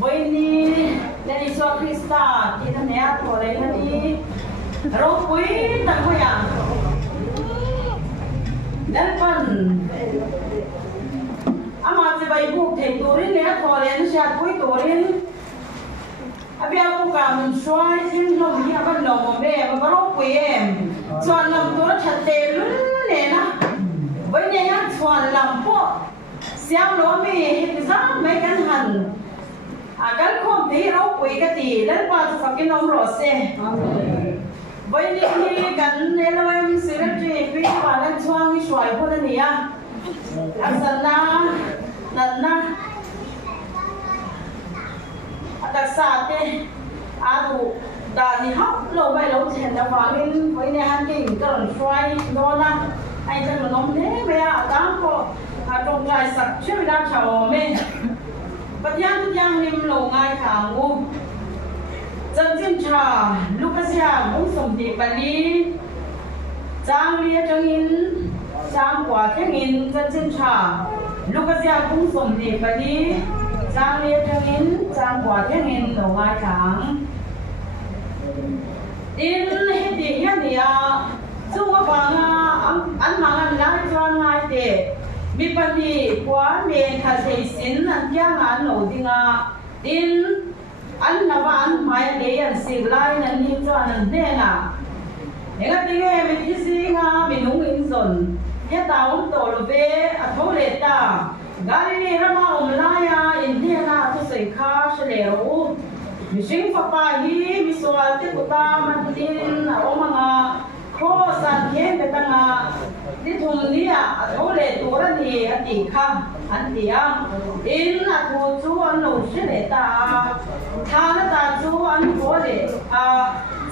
Với ni nên đi xóa Krista thì thằng này thổi lấy nó đi rốt quý tặng quý à đến phần ama chỉ bay buộc thầy turin này thổi lấy nó sẽ quý turin bây giờ cô cả mình xoay thêm lòng như bắt đầu một bề mà rốt quý em chọn làm tôi nó thật tệ luôn nè na với này á chọn làm bộ xem nó mi hiện ra mấy cái hành cái không thì rau quý cái gì đến qua cho cái nông rồi xe với những cái gần này là em xử lý vì mà đang choang cái xoài của anh à anh na đặc sản thế đủ đã đi học lâu vậy lâu前的话跟với nhà anh cái cái lần xoài đó là anh chân nó nóng thế bây giờ đang có trong lại sạch chưa đang chào mẹ và theo tôi đang niệm lâu ngày tháng u dân dân trà lúc cái xe cũng sống thì bà đi trang lia trang in trang quả trang in dân dân trà lúc cái xe cũng sống thì bà đi trang lia trang in trang quả trang in lâu ngày tháng in hết thì hết thì chú có bằng ăn mang ăn lá cho ngay để bị bắt đi quá nên thay thế xin anh giang anh nổi tiếng in anh là bạn mai để anh xịt lại nên đi cho anh thế nào những cái tiếng em mình gì mình nung in dồn cái tàu tổ về thấu lệ ta gari này ra mà lại in thế nào tôi sẽ khá sẽ lẻo mình sinh phát ba hi mình soal tiếp của ta mà tin mà khó san thế người ta đi thùng đi thấu lệ tổ ra thì anh đi khăm anh đi in thu chú anh nấu sẽ lệ ta thà nó ta chú anh có lệ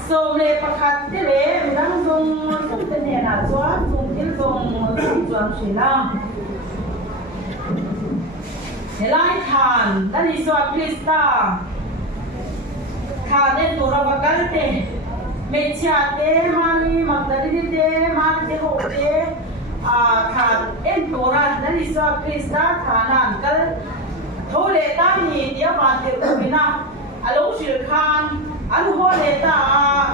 sôm lệ bạc hạt thế lệ mình đang dùng cái này là dùng cái dùng xí la thế lại than đã đi xóa Krista khá đến tổ ra bạc cái thế mấy cha thế mani mặc đi thế mani thế hộ thế khá em tổ ra đã đi xóa Krista khá nản cái thôi lệ ta thì dia bạn thì của mình alo shir khan anh hoa lệ ta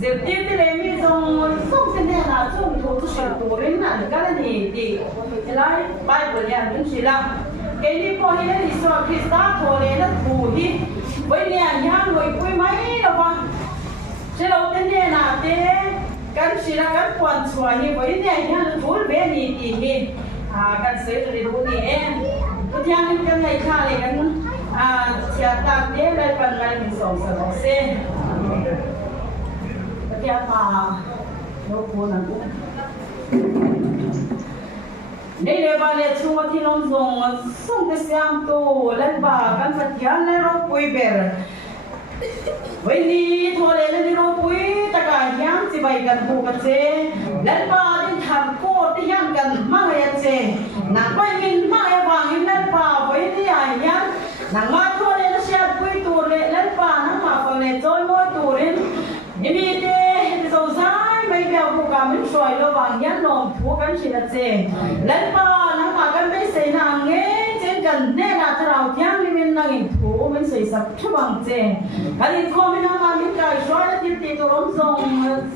dẹp tiếp cái này mi dùng xong cái này là dùng thủ shir tổ lên là cái này thì lại Bible nhà mình chỉ là cái này có hiện đi xóa Krista thôi lệ nó thủ đi với nhà nhà người quay mấy đâu mà sẽ đâu cái này là thế cái chỉ là cái quan xóa như với nhà nhà thủ bé này thì cái sẽ được đủ đi em tôi theo những cái này khai này cái sẽ tạo thế lại phần này mình sống sợ xe tôi theo mà nó cuốn là cũng đây là bà lệ chung thì nó dùng xong cái xem tôi lên bà căn phải theo này nó quay về với đi thôi lên nó quay tất cả nhang chỉ bày gần bộ cái chế lên bà đi thằng cô đi nhang gần mang cái chế nàng quay mình mang cái vàng lên bà với đi nhang nàng mà thôi lên nó sẽ quay tù lên bà nàng mà còn lên rồi mỗi tù lên đi rồi sai mấy bèo của cả mình xoay lo vàng nhang nồng thua cái gì là chế lên bà nàng mà cái mấy xe nàng nghe trên gần nè là thảo thiang đi mình nàng thua mình xây sập cho bằng chế cái gì không mình mà mình cái xoay tiếp tiếp tôi làm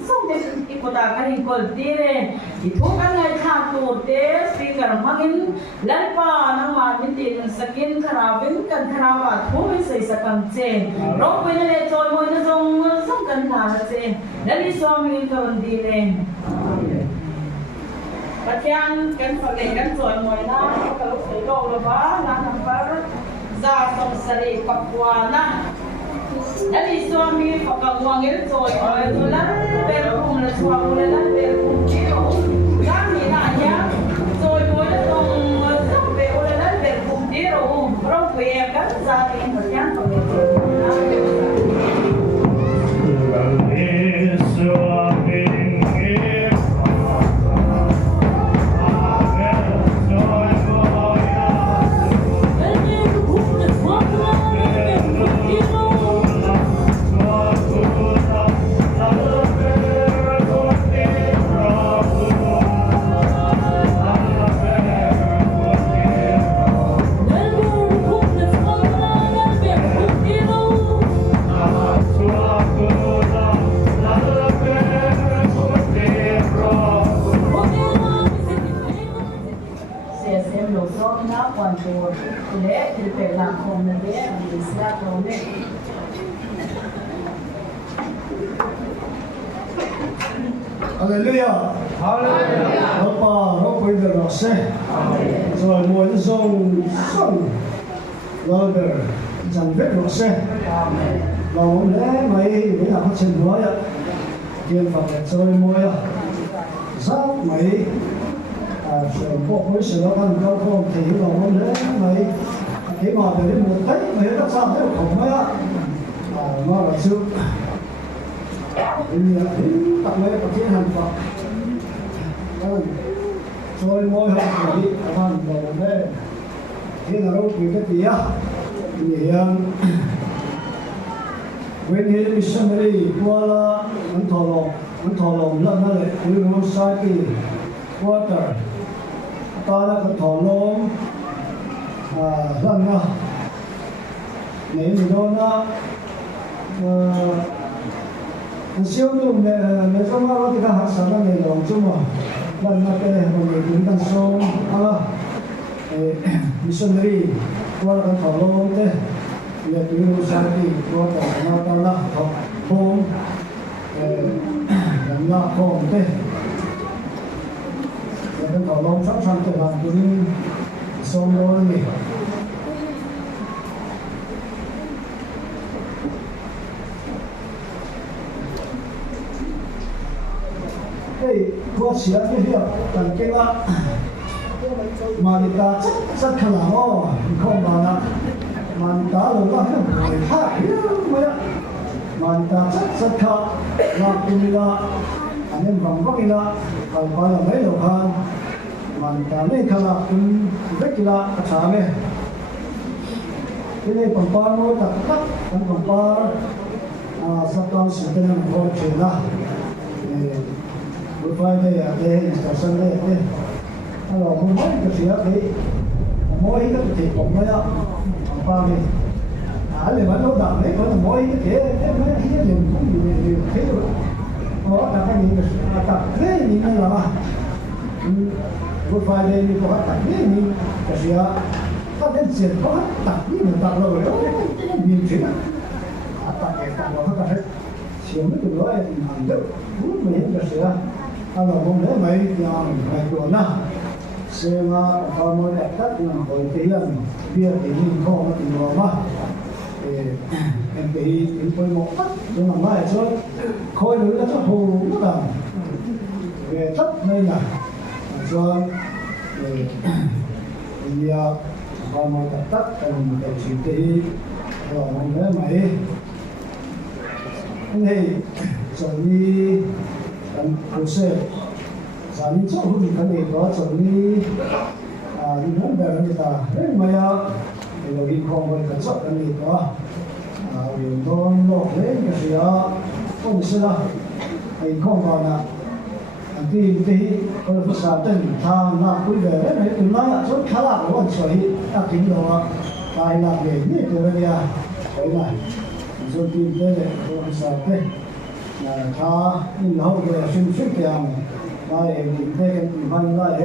xong cái cô ta cái hình còn đi đấy thì thua cái này thang tù thế speaker mà mình lên bà nàng mà mình tiền skin khara mình cần khara và thua mình xây sập bằng chế rồi bây giờ này tôi mới nó dùng xong cần khara chế để đi xóa mình còn đi đấy và thiang cái phần này cái rồi mọi na cái lúc thấy đâu rồi ba na nằm ba ra xong sari pakwa na để đi xóa mình phải cầm quăng cái rồi rồi là về cùng là xóa rồi là về cùng chỉ đâu ra thì là nhá rồi mỗi lần xong về rồi là về cùng chỉ đâu rồi về các gia đình và thiang phần này Hãy subscribe cho kênh Ghiền Mì Gõ để không bỏ lỡ các quan chỗ lễ thì phải làm không nên đấy mình sẽ làm đấy. Hallelujah. Hallelujah. Apa roh ber rase. Rồi muốn dùng sông Lord chẳng biết rase. Lòng lẽ mấy cái nào phát triển mới ạ. Kiên Phật rồi môi ạ. Rất mấy sự bộ với sự lo lắng giao thông thì lòng lẽ mấy cái mà để một cách mấy các sao thế không mấy ạ. Nó là sự tặng lễ của thiên hành Phật rồi môi hồng thì làm đầu đây thế là đâu cái gì á thì when he missionary qua là anh thọ lòng lần này we will say water ta là cái thọ lòng lần nào nếu mình đó siêu luôn nếu trong đó thì các học sinh đang nghề làm chung mà lần nào cái này mọi người cũng đang sống missionary qua là thọ lông thế để tụi sang đi qua cả nó ta là học home làm là home thế để cái thọ lông sắp sang thì làm tụi sống đó này qua xia cái hiệu cần cái là mà người ta rất khá là ngon không bảo là mà người ta luôn là người khác vậy mà người ta rất khá là cũng là anh em bằng cái là phải phải là mấy đầu hàng mà người ta lấy khá là cũng rất là sáng này cái này bằng bao nhiêu tất bằng bao sắp tới sự kiện này có chuyện là buổi Friday đây là Sunday đây, alors không có cái gì đấy, mỗi cái thì cũng mấy đó, ba mươi, lấy mà lâu đậm đấy, có là mỗi cái mấy cái liền cũng nhiều thế rồi, có cả cái gì tập thế gì này là buổi Friday thì có tập thế gì, cái gì á, các đến chuyện có tập gì mà tập rồi, nhiều chuyện á, tập cái tập đó các cái chuyện mấy cái đó thì mình được, muốn mình cái gì á. Alors hôm nay mấy ngày tuần na xem vào mỗi ngày tết là hồi tí là bia thì mình không có tiền mà em bị những cái một tết nhưng mà mai cho khôi lưỡi nó hồ rất là về tết đây là cho thì vào mỗi ngày tết cần cái chuyện thì rồi hôm nay mấy này rồi đi cô sẽ giảm cho hụt cái này đó cho đi những vấn đề người ta nên mà rồi đi không phải cái chất cái này đó rồi nó lên cái gì đó không sẽ là hay không còn là tìm thì có phải sao tên tham là quý về đấy này tụi nó rất khá là quan trọng ta tính đó tài là về như thế này đấy này rồi tìm thế này không sao thế ta in hậu về xuyên suốt tiền lại những cái văn lại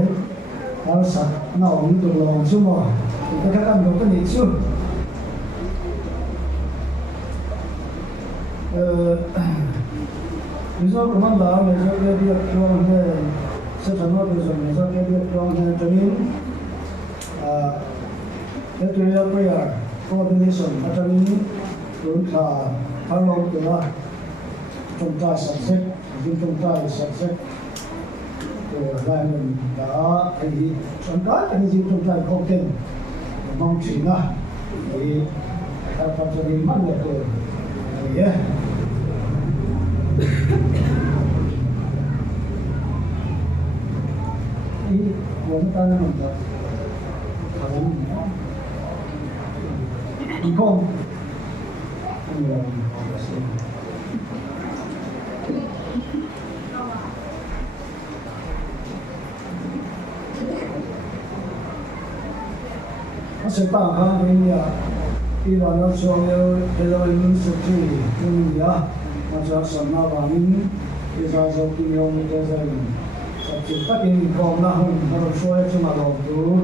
ta sạch nào cũng được lòng chung mà thì các anh cũng có nhịp chung ví dụ của mình là ví dụ cái việc trong cái sẽ thành một ví dụ cái việc trong cái cho nên cái prayer coordination cho nên chúng ta tham gia cái đó chúng ta sắp xếp chúng ta sắp xếp của đại mình đã thấy chúng ta cái gì chúng ta không tin mong chỉ là thì ta phải cho đi mất được rồi thì chúng ta làm được không sẽ tạo ra cái khi mà nó cho cái lời mình sẽ chỉ mình nhá mà cho sản nào và mình cái ra dấu kinh nghiệm cái gì sẽ chỉ tất nhiên còn là không nó soi cho mà đầu tú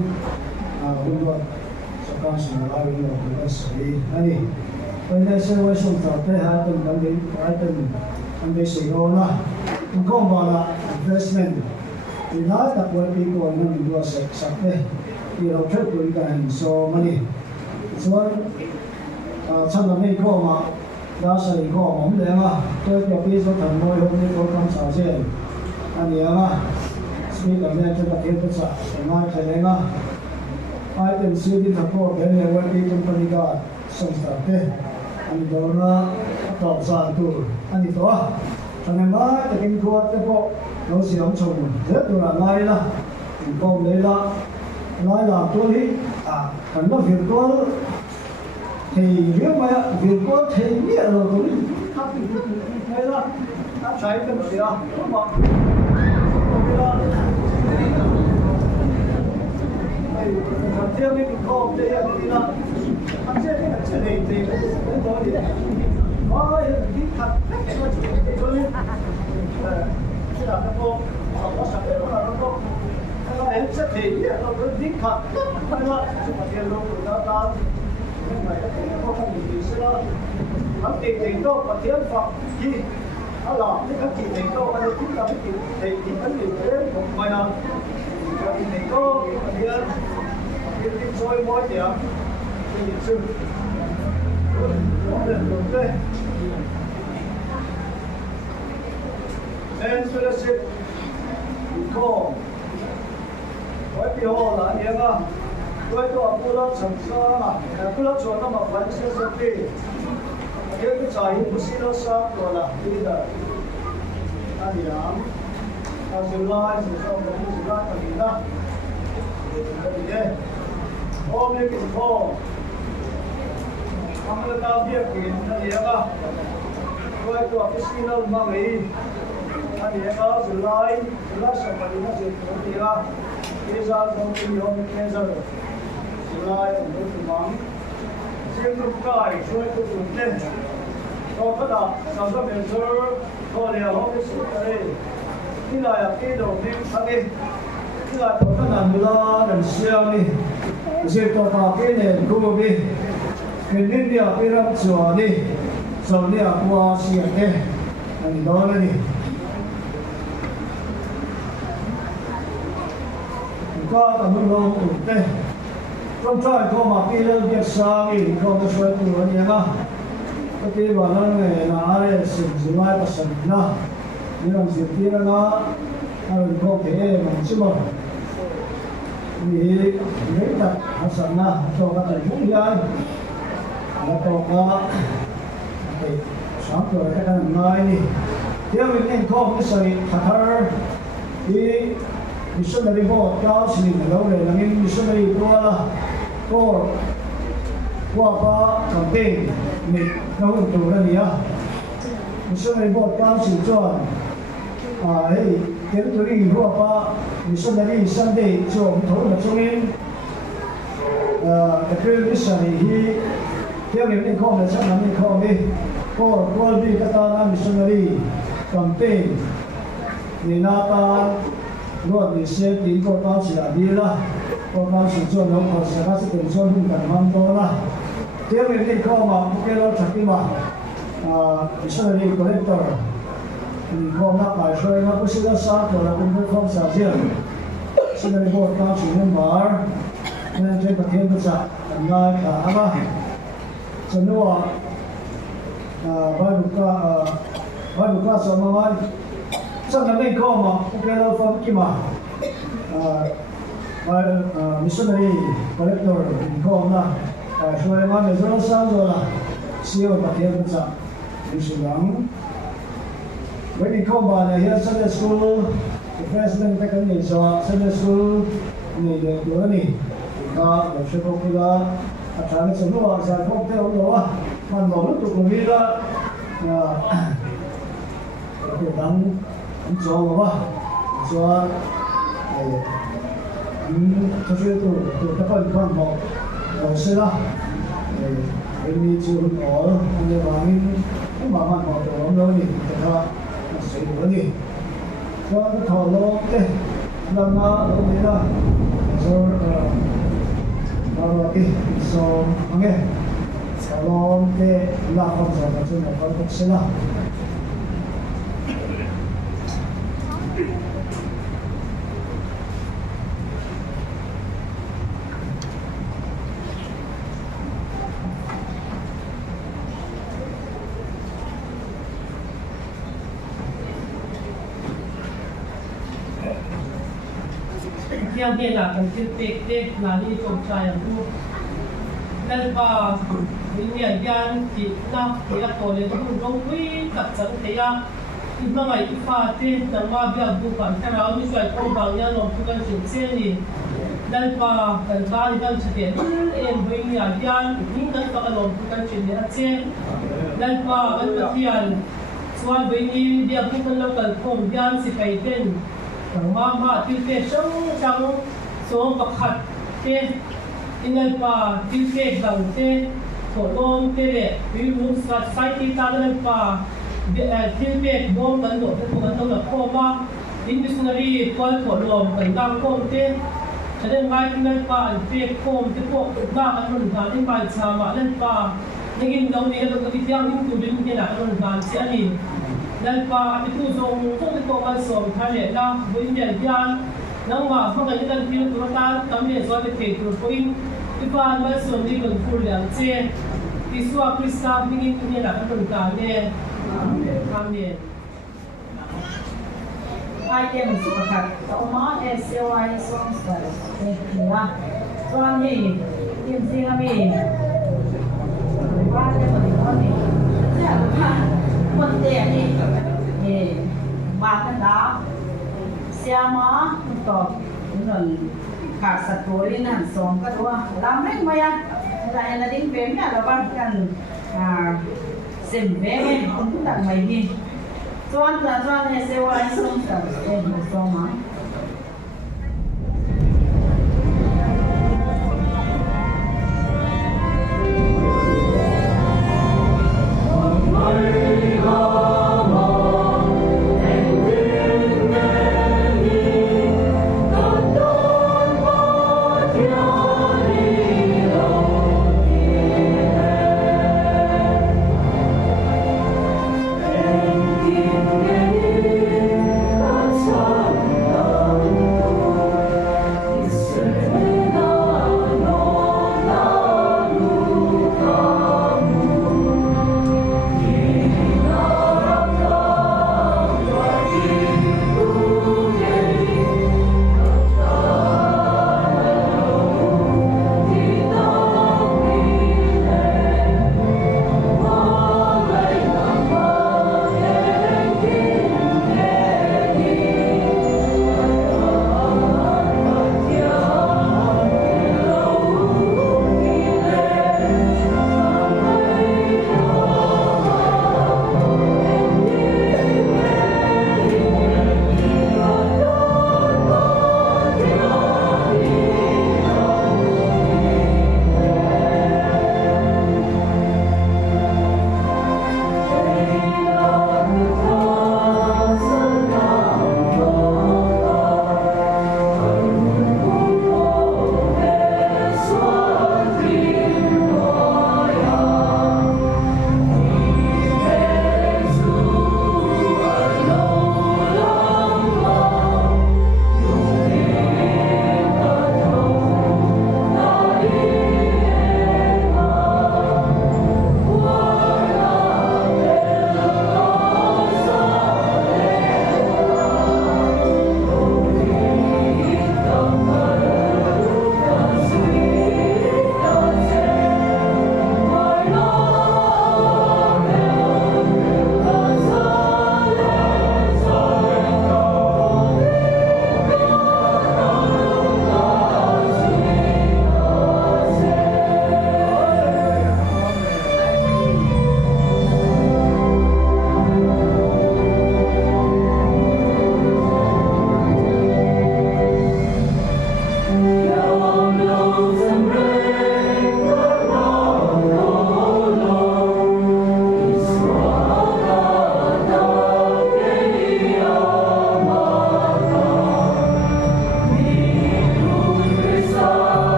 Hùng Luận sẽ có sự lao động của các sĩ này. Bây giờ sẽ với sông thảo tới hai tuần anh đi sử dụng là không có là investment thì nói tập với people nó mình đua sạch đấy thìเราช่วยคุยกันso moneyส่วนฉันทำให้ข้อมาได้ใส่ข้อผมเลยว่าตัวเจ้าพี่สุดท้ายมวยผมนี่ตัวคำสาวเช่นอันนี้ว่าสมีกับเนี่ยจะตัดเทียนภาษาแต่มาใช่ไหมว่าไอ้เป็นสิ่งที่ทำให้เป็นเรื่องวันที่คุณปนิกาส่งสารเต้อันนี้โดนว่าตอบสารตัวอันนี้ตัวทำไมว่าจะกินขวดแต่พอเราเสียงชมเยอะตัวอะไรล่ะถึงกองเลยล่ะnói là tôi nghĩ cần nó việc có thì nếu mà việc có thì nghĩa là tôi thắp hay là thắp cháy cái gì đó đúng không? Thằng kia mới bị khom đây là thằng kia cái chuyện này thì đến đó thì có cái thật cho tôi là nó có sẵn để nó có em sẽ thể hiện nó có đích thật hay là chúng ta tiền lương của nó ta nhưng mà cái này nó không gì sẽ là hắn tìm thành công và tiến phật gì nó làm cái chỉ thành công hay chúng ta phải tìm thì vấn đề thế một vài năm tìm thành công và tiến soi mỗi điểm thì sự nó là được đây and so that's it call với điều là những vớiตัวผู้รับสังสารผู้รับชวนต้องมาฟังเสียงที่เกี่ยวกับใจผู้สิ่งเราสร้างตัวละที่จะอันนี้อาศัยลายสิ่งที่เราเป็นสิ่งที่เราเป็นนะเนี่ยโอ้ไม่กี่ข้อทำให้เราเบียดกินนั่นเองด้วยตัวผู้สิ่งเราไม่มีอันนี้อาศัยลายสิ่งที่เราเป็นสิ่งที่เราThese are some of the young cancer. July and Bushman. Same to guy, joy to the so put up some of the reserve for the office today. He like a kid of him again. He like to put on the law and share me. The shape of our kid and go be. In India, we have to be. So they are was here and already. Có tầm mức độ ổn định trong trại có mà khi lên việc sang thì có cái số từ anh em cái cái đoàn nó này là ai sử dụng ai và sử dụng na như là sử dụng kia nó mình có thể mình chứ mà vì nếu đặt nó sử na cho các thầy cũng như là cho các thầy sáng tuổi cái này nói đi theo mình nên có cái sự thật thì missionary board cao sinh lâu rồi là những missionary có qua ba campaign mình nó cũng đủ là gì á missionary board cao sinh chọn hey tiếng tôi đi qua ba missionary Sunday cho thấu là cho nên cái missionary hi theo những con là chắc là những con đi có đi cái ta missionary campaign thì na ta luôn thì sẽ tính có cao chỉ là đi là có cao chỉ cho nó có sẽ là sẽ tính cho mình cần mang đó là tiếp đến cái câu mà cái đó chắc đi mà missionary collector thì không nắp lại rồi nó có sự sáng của là cũng không xả riêng missionary board cao chỉ nên mở nên trên mặt thiên bức ảnh ngay cả mà cho nó bài buka sama mai Sang kami ko ma kaya from kima missionary collector ko na so ay man mezo sang zo la siyo patien sa isulang when ko ba na here Sunday school the president ta kan ni so Sunday school ni de do ni ka de se ko kula atang sa no sa ko te o wa man mo tu ko vida ke dang cho mà cho cho chuyện tôi các bạn quan họ rồi sẽ là mình chịu khó nhưng mà mình không bảo bạn họ đó đâu thì chúng ta sẽ được gì cho cái thầu lo thế làm nó đấy là rồi baru ti so ange salom ke la khom sa ta chu na ko sila yang dia nak kan tek lari contoh yang tu dan pa ini yang kita dia boleh tu rongui tak santai ibu mai ifate nama biar bukan kalau ni saya korban yang bukan sini dan pa dan sedih ini yang ini kan kalau bukan sini aja dan pa bagian soal ini dia bukan lokal kom yang si kaiten mama tilke sang so pakhat te inal pa tilke dangte tholom tere pilum society talan pa tilke bom kan do te kan do ko ma indisnari kwal tholom kan dang kom te chaden ngai inal pa te kom te ko ba kan mun ga ni pa chama lan pa ningin daw ni lo ka bityang ning tu din ni na kan ga si ani dan pa itu zong kung ito man som thale la buin yan yan nang ma fa kan dan pil turata kami so te te tur poin ipa man som ni kan ful yang che iswa krista bingin ni la kan ta ne amen ai tem sepakat oma SOI Songster ya soal ni tim sing kami ba ni vấn đề này thì ba cái đó xe má tọt rồi cả sạch tối đi nằm xuống cái đó làm hết mày à lại là đến về nhà là ban cần xem về mình cũng đặt mày đi Soan này sẽ qua xuống tập để một số má Hãy subscribe cho kênh Ghiền Mì Gõ để không bỏ lỡ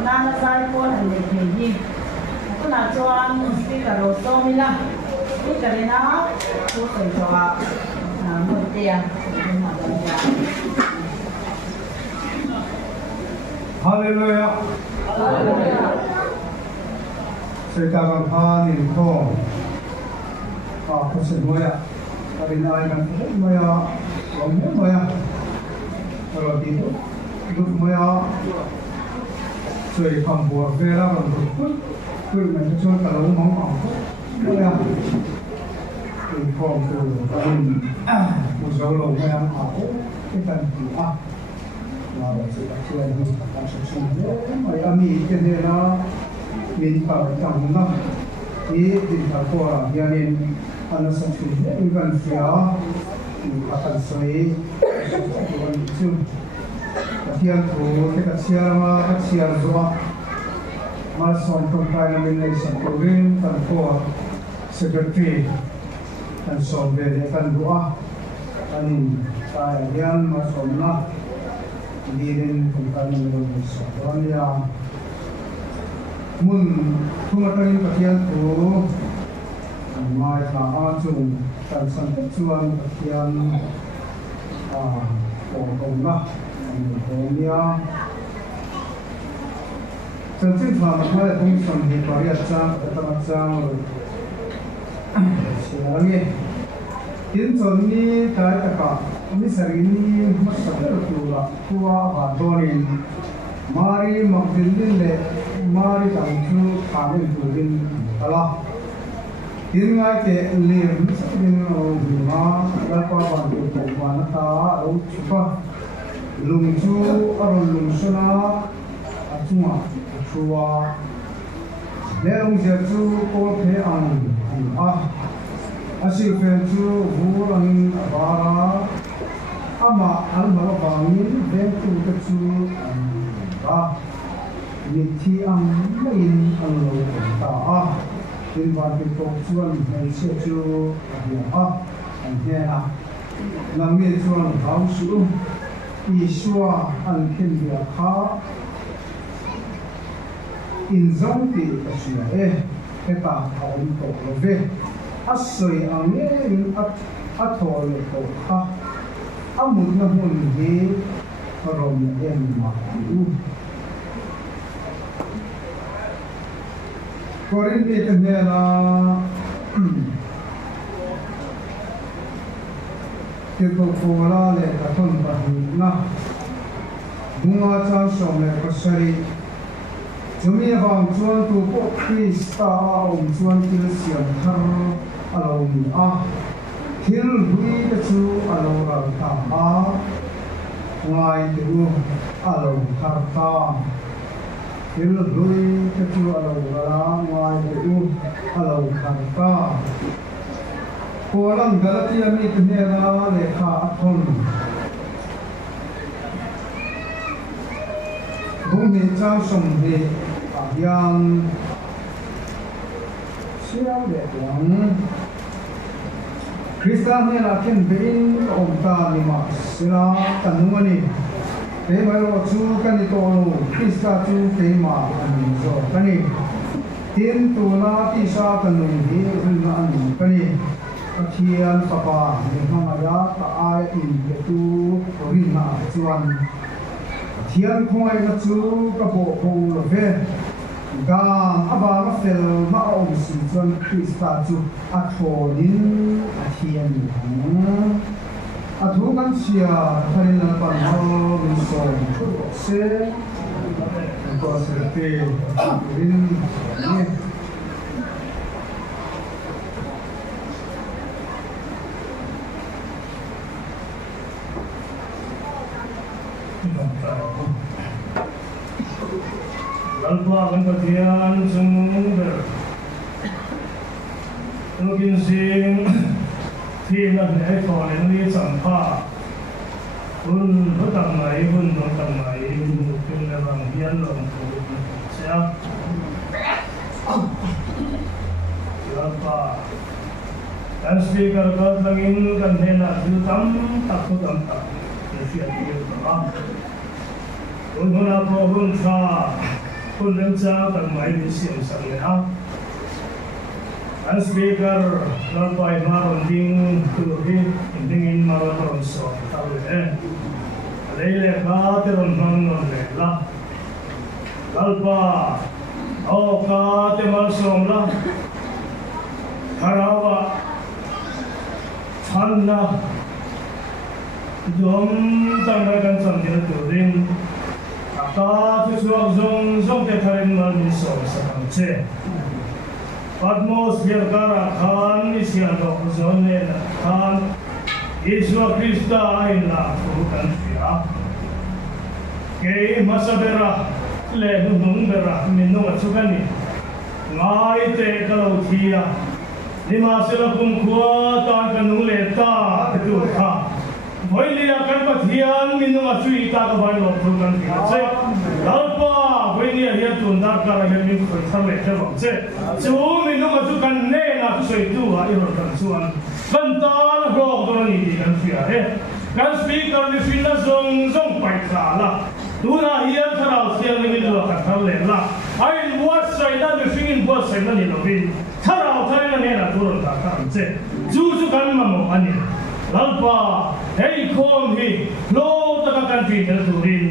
nana sai pon han le ke hi ko na chuan speaker ro so mi la speaker na ko sai chawa mo te ya Hallelujah. Saya kagak panin kong. Aku semuanya. Tapi naik kan semuanya. Orang semuanya. Kalau itu, itu semuanya. Saya kampur vera untuk macam tu kalau mau aku. Semuanya. Kong tu, usaha lo yang aku kita dia. Nah, saya ini langsung saya ami kena minta jangan ini minta kau yang anak saya bukan saya akan saya bukan itu kasihan tu kita kasihan doa masuk tempat yang lain sampai tanpa seperti dan sampai kan doa ani saya yang masuklah Dirin kembali Indonesia. Orang yang mun tumatarin kakian tu, mai tahan cung dan santuan kakian orang Indonesia. Tentu selama mana pun sambil variat jang, tetap jang, siapa Inson ni kaya tak, ini sehari ini masalah tulah, tua badorin, mari makdilin le, mari tangju kami turin kalah. Ingat ke lir, misalnya rumah, lepas bantu mana ta, atau cuba lungju atau lungsuna, cuma cua, lerung jatuh kau peang, Asyik tu bulan abara, ama almara bangin bentu kecil, niti ang lain ang lota Invan kita cuan Malaysia tu ang hena, langit cuan bangsu, iswa ang kindia ka, inzong ti kasya kita kaum to love. Asoy ang ngayon at atol ito amod na hindi karom na yan makiu. Korin dito niya na kito pula le katon bahid na bunga chan som le kasari Jumi bang cuan tu kok Krista cuan kilsian har alau ni hil hui kecu alau rata ngai tu alau harta hil hui kecu alau rara ngai tu alau harta kolam galati ami tunera lekha athon bumi chang som he yang siang deh yang Kristen ni lakin bein omta lima sila tanungan ni tebal waktu kan itu Kristen tu tema anjo kani tin tu na tisa tanung hi na anu kani akian papa ni hamaya ta ai in tu rina chuan Tian khoi na chu ka bo ko lo ve gang aba ma fel ma om si chuan Krista chu a thonin a thian a thu kan sia thain la pan ho min so se ko se te rin ni Lalpa akan katian sumber Nukin sing Tina hekon ini sampa Hun hutang mai hun hutang mai Nukin lebang hian long siap Lalpa Dan speaker kau langin kan hena jutam takut tak Siap dia Hun apa hun sa คุณเรื่องเจ้าตั้งไม่มีเสียงสั่งเลยอ่ะอันสปีกเกอร์เราไปมาวันดิ้งตัวที่ดิ้งอินมาวันสอนทำเลยเลยเลยข้าเตรนฟังนนเลยละลัลปาเอาข้าเตมาส่งละคาราวะทันนะดวงตั้งแต่กันสังเกตตัวดิ้งข้าที่สวมทรงเตะทะเลมามีส่งสังเกตปัตโมสเบียร์การะขานนิสยาดอกจอนเนนขานอิสวาคริสต์ไอ้ลาฟูกันฟิอาเกย์มาสเบระเลหุงเบระมินุอัชุกันนี่ง่ายเตะกะลาวทียานิมาสละกุมขวาตานกันนุเลตาตุข้าวันนี้กันปัทยานมินุอัชุยตากบายลบฟูกันฟิอาเซลัลปาวันนี้เฮียตุนดาการะเฮมิคุยทำเลเทบังเซจูมินุอัชุกันเนนักสุยตัวอีรกันส่วนกันตาลโรคตัวนี้ดีกันฟิอากันสปีกเกอร์นี่ฟินน่าซงไปขาละดูน่าเฮียนทาราเสียงนี่ดูกันทำเลยละไอ้วัดใส่นั่นนี่ฟินวัดใส่นั่นนี่เราฟินทาราทาราเนี่ยนะตัวเราทำเจ้จูกันมาโมอันนี้ลัลปาเฮ้ยคอมฮีโลตะกันฟินเดอร์ตูริน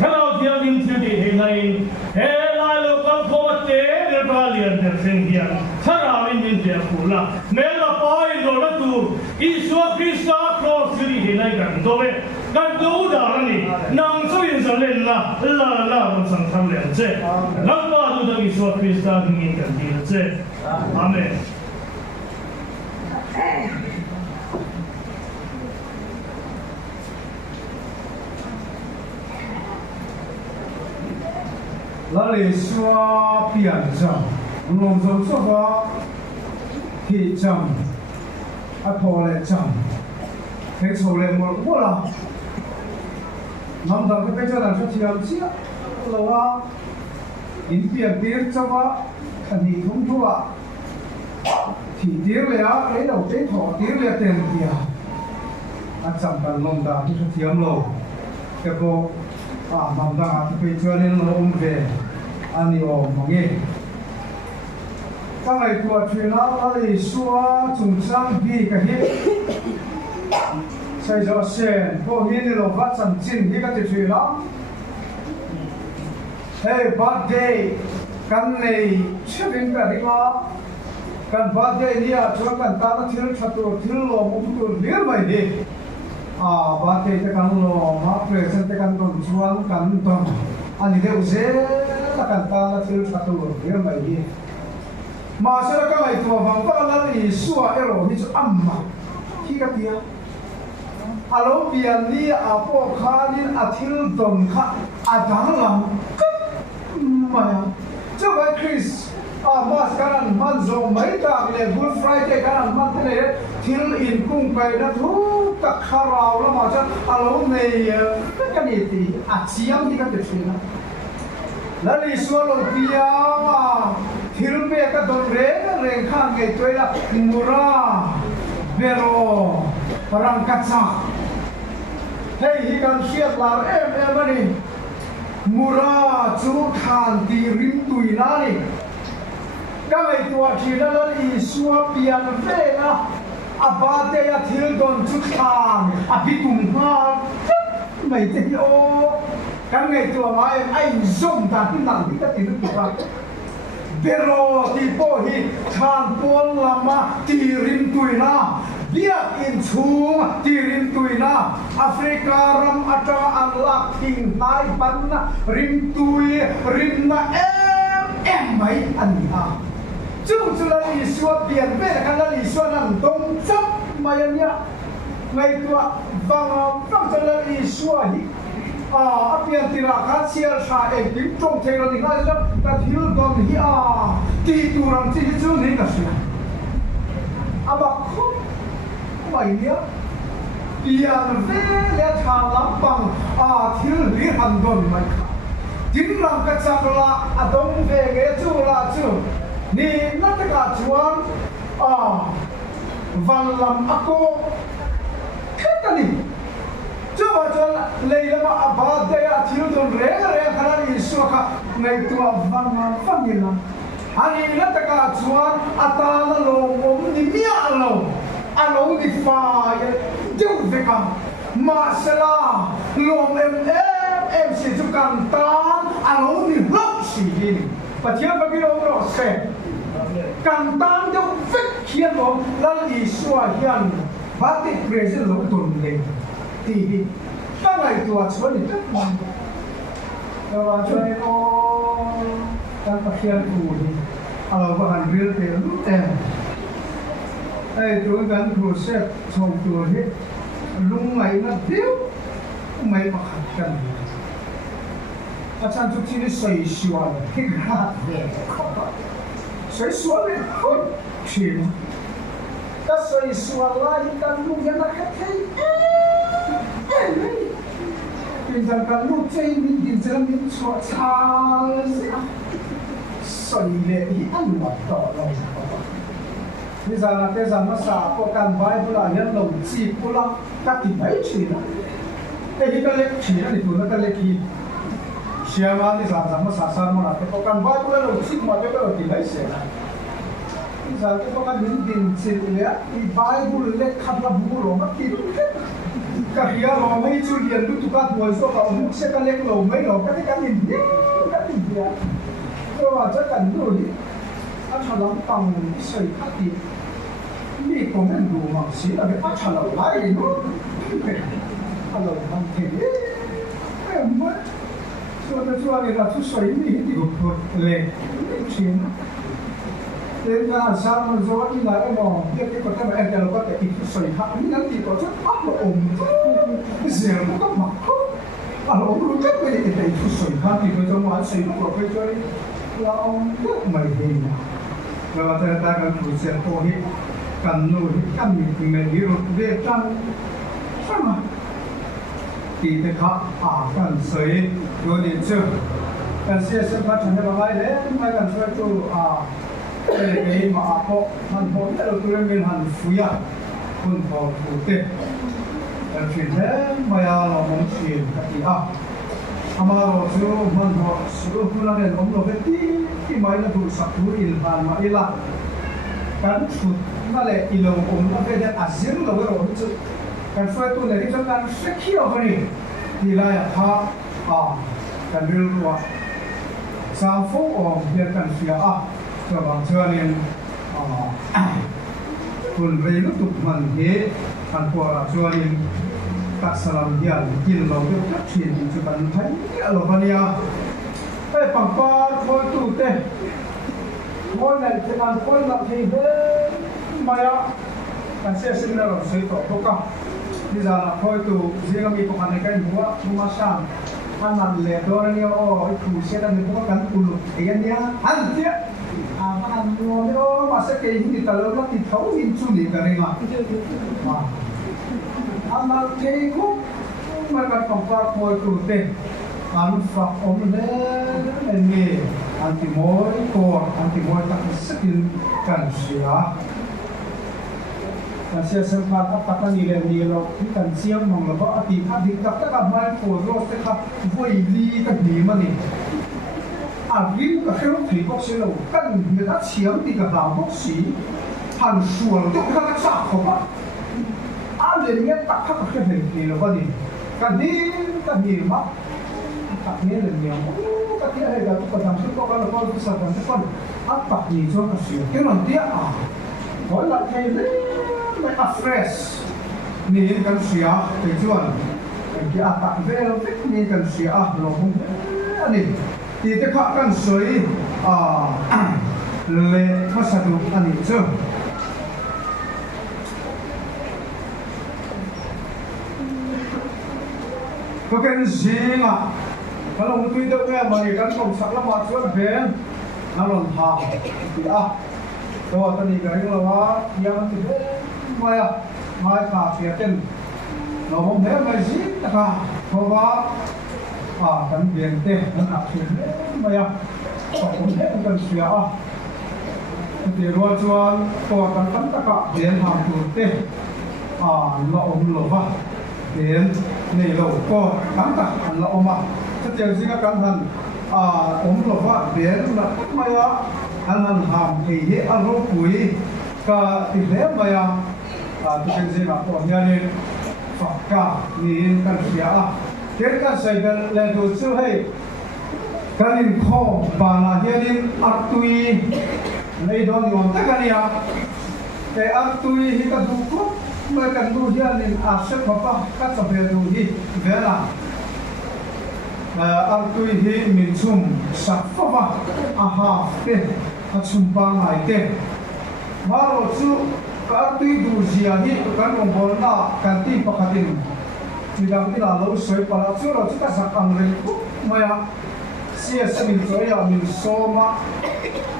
ทาราเทียบินที่ดีเฮลัยเฮลัยโลกันโคมาเตะเดบาลีอันเดอร์เซนเฮียนทาราวินบินเดียฟูละเมลาปายโดนตูอิสวาคริสต์ครอสที่ดีเฮลัยกันโดเวกันดูดาร์นี่นางช่วยสั่งเล่นละมันสั่งทำเล่นเจ้ลัลปาดูดังอิสวาคริสต์หิ้งกันดีเจ้อาเมน那里说边上，农村说话，皮长，拖来长，还抽来我了，南当个被叫人说天气啊，老啊，银边边怎么看你通透啊，提点了，你老点头点了点点，จำกันลงดาที่เทียมโลแต่ก็บางต่างที่ไปเจอเรื่องลมเวอันนี้ออกมาเงี้ยตั้งแต่ตัวเทรนเอาอะไรชัวจุงจังบีกันฮิใช่จะเช่นพวกนี้เราวัดสันจินที่กันจะเทรนเอาเฮ้ยบัดเดย์กันเลยเชื่อเป็นกันดีกว่ากันบัดเดย์เนี่ยชวนกันตามที่เราชัดตัวที่เรามุ่งตัวเลี้ยงไม่ดีบัดเดย์แต่กันเรามาเพรสเซนต์แต่กันตรงชวนกันตรงอันนี้เดี๋ยวเสร็จแล้วกันตามที่เราชัดตัวเลี้ยงไม่ดีมาเสร็จแล้วก็ไอ้ตัวฟังก็นั่นอีสัวเอโรฮิจอัมมาที่กันเดียวอารมณ์เปลี่ยนนี่พวกข้านี่ทิลดงข้าดังหลังมาเจ้าไอ้คริสมาสการันมันโจไม่ตากเลยบุลฟรายเดย์การันมันเนี่ยทิลอินกุ้งไปนะทุกตะคาราวแล้วมาจะอารมณ์เนี่ยกันนี่ตีเชียงที่กันจะชินะแล้วลิสวาโลปียาทิลเบก็โดนเร่งข้างไงตัวละมูราเบโรพลังกัจจาเฮ้ยที่กันเชียร์ลาเอ็มมันนี่มูราจูคานตีริมตุยนานี่ก็ไอตัวที่นั่นอีสัวเปียนเฟนะบาเตียทิลโดนจุดคานพิกุมฮาไม่ติโอกันไงตัวมาไอ้ส่งตาที่นั่งที่ก็ติดตัวเบโรที่โปฮีคานตัวลามาตีริมตุยนาเบียอินชูตีริมตุยนาแอฟริการัมอัตราอันลักทิ้งตายปันนะริมตุยริมนะเอ็มไม่อันนี้จู่จุลลีสวะเปลี่ยนเป็นกันลีสวะนั่งตรงจับมาอย่างเนี้ยในตัวฟังจุลลีสวะฮิเปลี่ยนตีราคาเชียร์ชาเองดิ้งตรงเทโลนิน่าจะแต่ที่เราตอนนี้ตีตัวรังที่จู่นี่ก็สิบักคุ้มไม่เนี่ยเปลี่ยนเวลาชาลังบังที่ลีหันโดนไม่ค่ะดิ้งรังกระจับละดงเวเกจู่ละจู่นี่นักการชวนวันลำอโกแค่กันนี่ cho lấy làm à ba đây à thiếu don rẻ khá là Isu cả ngày tua vang gì lắm anh là tất cả chuan ata là lồng ni mía lồng đi pha tiêu về cả mà sẽ là lồng em sẽ chụp càng tan lồng đi lóc xì đi và thiếu cái gì đó sẽ càng tan cho vết khiên lồng là Isu hiền phát triển brazil lồng tuần lên thì các ngày tua chuan thì rất mạnh rồi cho nên các bác sĩ phụ đi, vào hàng riêng thì lúc em, tôi gắn process xong rồi hết, lúc này nó thiếu, mấy mà khát cần, chân chút chỉ xoay xoay, cái hạt về, xoay xoay lên không chìm, ta xoay xoay lại ta lúc này nó hết thấy, Pintar kan lu cai min din jalan min suat sal soi le hi an wat to lo ni zana te zana sa ko kan bible a yan lo chi pula ka ti mai chi na e hi ka le chi na ni tu na ka le ki siama ni zana sa sa mo na ko kan bible lo chi ma te ko ti mai se na ni zana ko kan min din chi le i bible le khat la bu lo ma ki các nhà lo mấy chú liền lúc chúng ta tuổi số họ muốn sẽ các lên lầu mấy lầu các cái nhìn các cái gì à tôi bảo chắc cần rồi anh cho lắm bằng sợi khát đi đi cũng nên đủ mà xí là cái phát trả lầu lại đi nữa trả lầu bằng thế em mất cho tôi cho người ta chút sợi đi thì một lệ chuyện đến ra sao mà do như là em bảo biết cái con em là có thể ít sợi hạ những cái gì có chút áp là ổn dẻo nó có mặc không à ổn luôn chắc cái gì để chút sợi hạ thì tôi cho mọi sợi nó có cái chơi là ông rất mày hình rồi ta cần thử xem cô hết cần nuôi cần mình đi rồi về trong sao mà thì cái khác cần sợi rồi đến chưa cần xem phát triển cái bài đấy mai cần sợi tu cái mà họ hành họ đã được tuyên truyền hành phuya quân họ phụ tệ chuyện thế mà là mong chuyện cái gì mà rồi chú mình họ chú cũng là nên ông nói cái máy là đủ sắp đủ in hàng mà in là cái chút nó là in lâu ông nó phải để azim lâu rồi chứ cái phải tu này chúng ta sẽ hiểu hơn thì là cái điều đó sao phố ông biết cái gì cho bằng cho nên tuần về lúc tục mình thế thành quả cho nên các salam dia tin lâu được phát triển cho bạn thấy ở Albania cái bằng qua thôi tụ tê mỗi ngày thì ăn coi làm gì thế mà bạn sẽ sinh ra làm sự tổ chức bây giờ là thôi tụ riêng mình cũng ăn cái mua mua sang ăn làm lệ đó là nhiều ôi chủ sẽ là mình cũng cần cù lục ấy nhá ăn tiếc ăn ngon đó mà sẽ kể những cái tờ nó thì thấu hin chu đi cái này mà ăn mà kể cũng mà cần phòng qua coi tụ tê ăn phật ông lên nghề ăn thì mỗi tất sức cần sửa xem phạt tất cả những cái gì đó thì cần xem mong là có thì tất cả mọi phổ rồi sẽ khắc vui đi cái gì mà này riêng cái lúc thì bác sĩ đâu cần người ta chiếm thì cái đạo bác sĩ hành xuồng cho các cái xã không á liền nghe tất cả các cái gì là cái gì cái gì mà cái gì là nhiều cái gì là cái làm sức có là con cái sản phẩm con áp đặt gì cho cái sự cái lần tiếc nói là thầy đấy là freshนี่กันเสียไปจวนที่อาตักเวลนี่กันเสียลงอันนี้ที่จะขับกันสวยเลยมาสะดวกอันนี้เจ้าก็เป็นสิ่งถ้าลงทุนเยอะแยะมาอีกกันต้องสักละมาชวนเพื่อนนั่งลงทางที่ตัวตอนนี้ก็เรียกว่ายังติดไม่ไม่ขาดเสียเต็มเราผมเนี่ยไม่สินะครับเพราะว่ากันเบียนเต็มมันอักเสบไม่ผมเนี่ยมันเสียที่รัวจวนตัวกันตะกะเบียนทางตัวเต็มเราอมหลบ tiền này lâu có thắng cả là ôm mà cái tiền gì các căn hành ôm lâu phát tiền là mày anh hàm thì hết anh rốt cuối cả thì thế mày cái tiền gì mà ôm nhà nên phát cả nhìn căn phía cái xây cái lên đồ sưu hay cái nên kho bà là hiện nên ắt tùy lấy đó thì ông tất cả đi cái ắt tùy thì cái đủ cốt mà cái đủ hiện nên sẽ có các sản phẩm đủ thì về là ắt tùy thì mình chung sắp phá ha thế chung ba ngày thế mà rồi chú ắt tùy đủ gì thì cái ông bảo là cái tim bạc tin thì đang đi là lâu soi bà là chú rồi chú ta sắp ăn rồi mà sia mình cho ya mình soma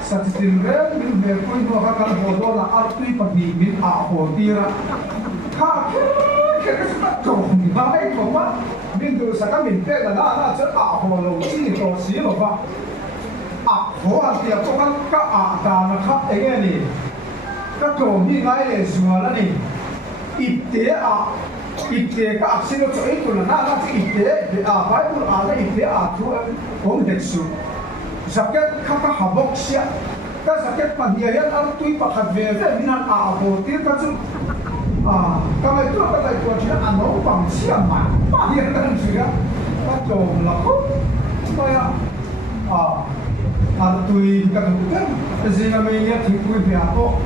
sa tin re mình về cuối nó các căn hồ đó là art tùy bạc mình hồ tira khá cái cầu ngay của mắt mình từ sa mình thế là nó sẽ hồ lâu chỉ tổ xí rồi ba hồ ăn tiệc có các ta nó khác cái này các cầu như ngay để xóa là này ít thế ite ka aksino cho itu na chi ite de bible ala ite thu om deksu zakat khaka habok sia ka zakat pandia ya ar tui pakhat ve minan bo tir ka chu ka mai tu ka tu chi ano pang sia ma pa dia kan sia ka jom la ko ya ar tui ka tu ka zina me ya thi pui bia ko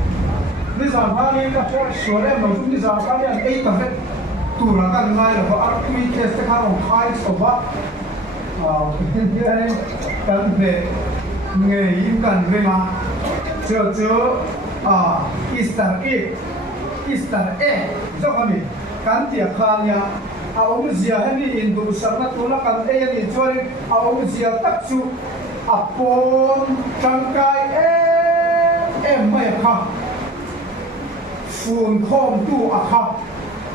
ni sa ba ni ka sore mo ni sa ka ya ei ka tu ra kan ngai là có art tui test ka on khai so ba cái này kan về nghề im kan về mà chờ Easter egg cho kami kan tiệc khan ya ông zia hay đi Hindu sarna tu na kan e ni choi ông zia tak chu apon tangkai em mai kha phun khom tu akha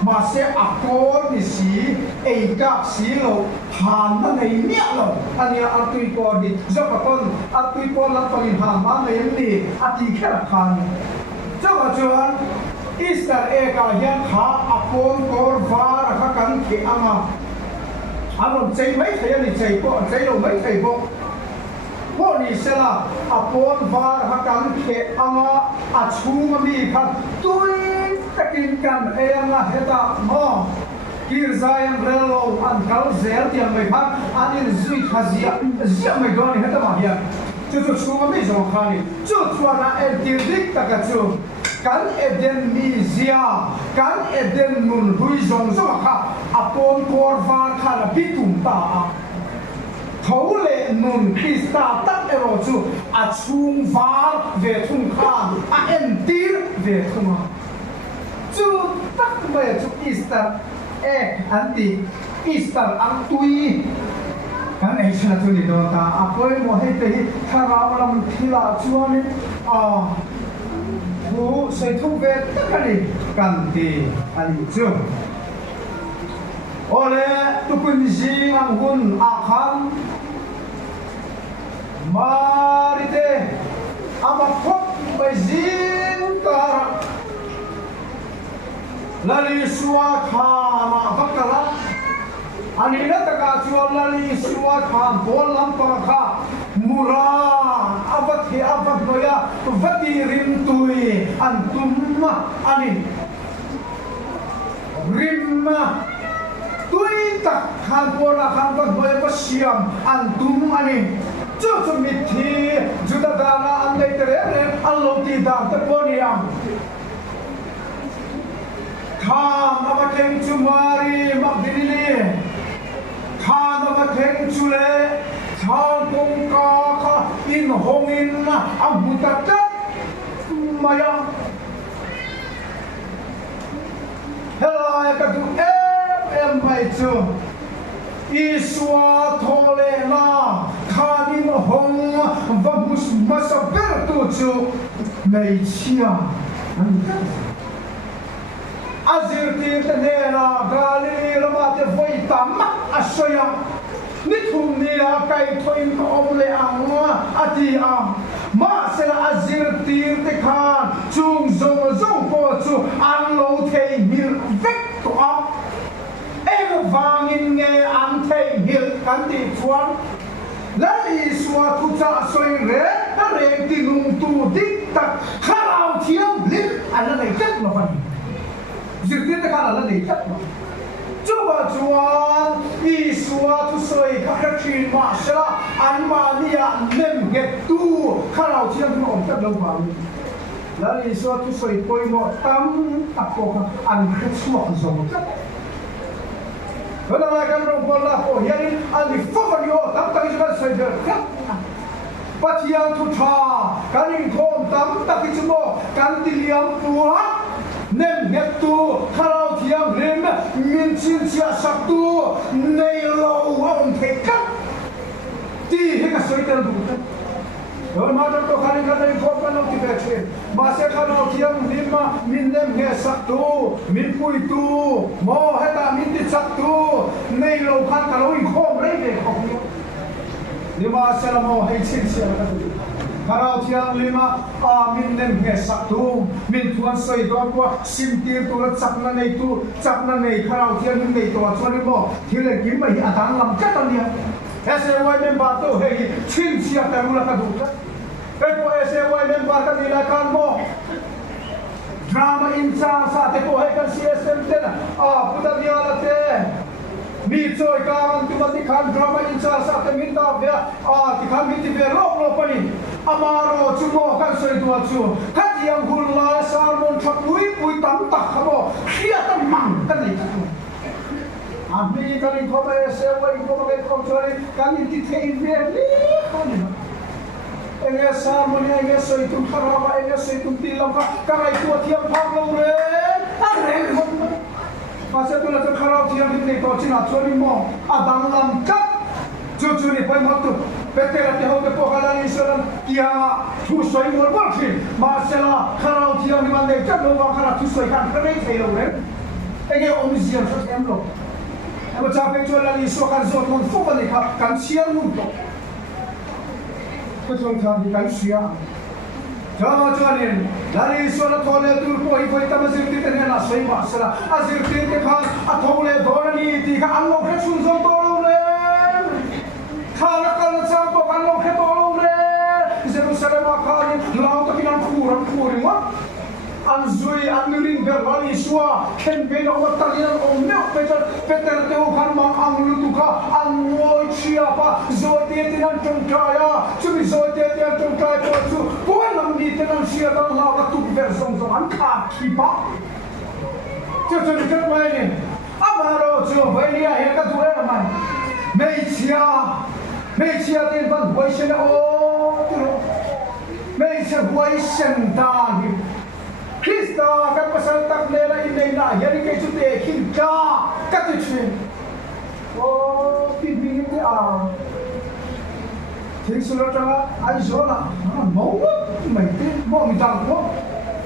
mà sẽ akor ni si ei ka si lo han na nei nia lo ania atui ko di zokaton atui ko la pangin han ma nei ni ati khera khan chawa chuan Easter egg ka hian kha apon kor var kha kan ki anga aron chei mai thei ani chei ko chei lo mai thei bo ko ni sela apon var kha kan ki anga achunga mi khan tui takin kan anga heta mo kirzayan relo an kal zel tiang mai khan anin zui khazia zia mai doni heta ma hian chu chunga mi zo khani chu chuana el tirdik takachu kan eden mi zia kan eden nun hui zong zo kha apon kor var kha la bitum ta thấu lệ nun Krista tắc ero chu chung var về thung khan em tir về thung chu tắc về chu Easter anti Easter ang tui kan ai chana tu ni do ta apoi mo he te thara lam thila chuani bu sei thu ve takani kan ti ani chu ole tu kun ji ang hun akhan marite ama phok bai jin kara lali suwa khama bakala ani na taka chuan lali suwa kham bol lam pa kha mura abathi abat noya vati rim tui antumma ani rimma tui tak khan bola khan bat boy pa siam antum ani chu mithi juda dana an dei tere allo ti da ta poniam kham abatheng chumari magdili kham abatheng chule chang kong ka kha in hongin amutata maya hello ka tu em bai chu Iswa thole na khanin hong va mus masaber tu chu mei chia azir ti te na gali lama te voi tam asoya ni thum ni a kai thoin ko omle anga ati a ma sela azir ti te khan chung zong zong po chu an lo thei mir vek to a chuan lấy xua thu cha soi rê tinung tu dik tak kharau thiam lik anh này chắc mà phần dự kiến ta là này chắc mà chúa chuan đi xua thu soi các chuyện mà sao anh mà đi nem get tu kharau thiam nó ông chắc đâu mà lấy xua thu soi coi một tấm tập cô anh hết xua rồi chắc Kalau nak orang bola oh yang ali fafario tam tak juga saja kan patiang tu tha kaning kom tam tak cuma kan tiliam tuah nem net tu kalau tiang rem min chin sia sabtu nei lo om thekat ti heka soiter tu Kalau macam tu kaning kom kan ti beche masa kalau tiang lima min nem he sabtu min pui tu mo heta min ti sabtu nei lo khan kalau kom rei de kom lima selamo hai chin sia Kalau tiang lima min nem he sabtu min tuan soi don ko sim tir tu la chapna nei kalau tiang min nei to chuan mo thile kim mai atang lam chat an dia SAY member tu hei chin sia ta mula ka du ko SAY member ka nila kan mo drama in sa te ko hei kan CSM te na puta dia la te mi choi ka an tu ti khan drama in sa te min ta be ti khan mi ti be lo pani amaro chumo kan soi tu chu khatiang hul la sarmon thapui tam tak khamo khia ta mang kan ni Ambil kali kau sewa ibu pakai kontrol kali titik ini kan enggak sama ni enggak seitung karama enggak seitung tilam karena itu tiap panggung re masa tu nak karau tiap ini kau cina curi mo abang lamkat jujur ni pai matu betul ada hok pokalan Islam dia thusoi mor bolkin masalah karau tiap ni mana jadi orang karau thusoi kan kena thelo re enggak omisian sesuatu lo Aku capek jual lagi suakan zot mon fuka ni kan siang untuk. Kau cakap kan siang. Jangan jualin. Lari suara toilet tu koi tamas itu terkena nasib masalah. Azir terkena atole dorani tiga anlok resun zon dorole. Kalau kalau sampai anlok dorole. Jerusalem akan laut tapi nan kurang mah. Anzui anurin berwali sua ken ben awat talian omnek peter teu kan mang anglu tuka angoi siapa zote tinan tongkaya cumi zote tinan tongkaya tu bukan nambi tinan sia dan lawa tu bersong an kaki pa tu dekat main amaro jo belia ya ka tu mai meisia tin ban boisen meisia boisen dan Krista kan pasal tak lena ini na jadi ke cute hinka katu chin oh pipi ni ting surat tanga ai zola mau mai ti mau mitang ko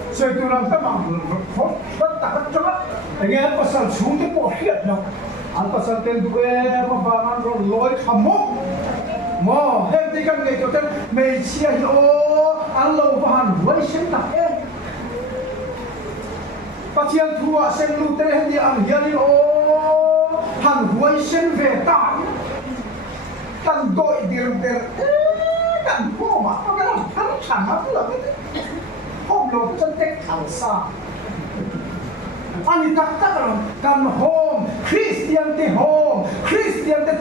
saya tu orang tamang kau tak cakap dengan pasal sungai po hiat nak pasal ten dua pembangunan road kamu mau hentikan ke hotel Malaysia oh Allah bahan wajib tak Patiang tua sen lu tereh di angjali oh han huai sen veta tan doi dir kan po ma kan chang tu la hom lo chân tek khang sa ani tak kan hom Christian te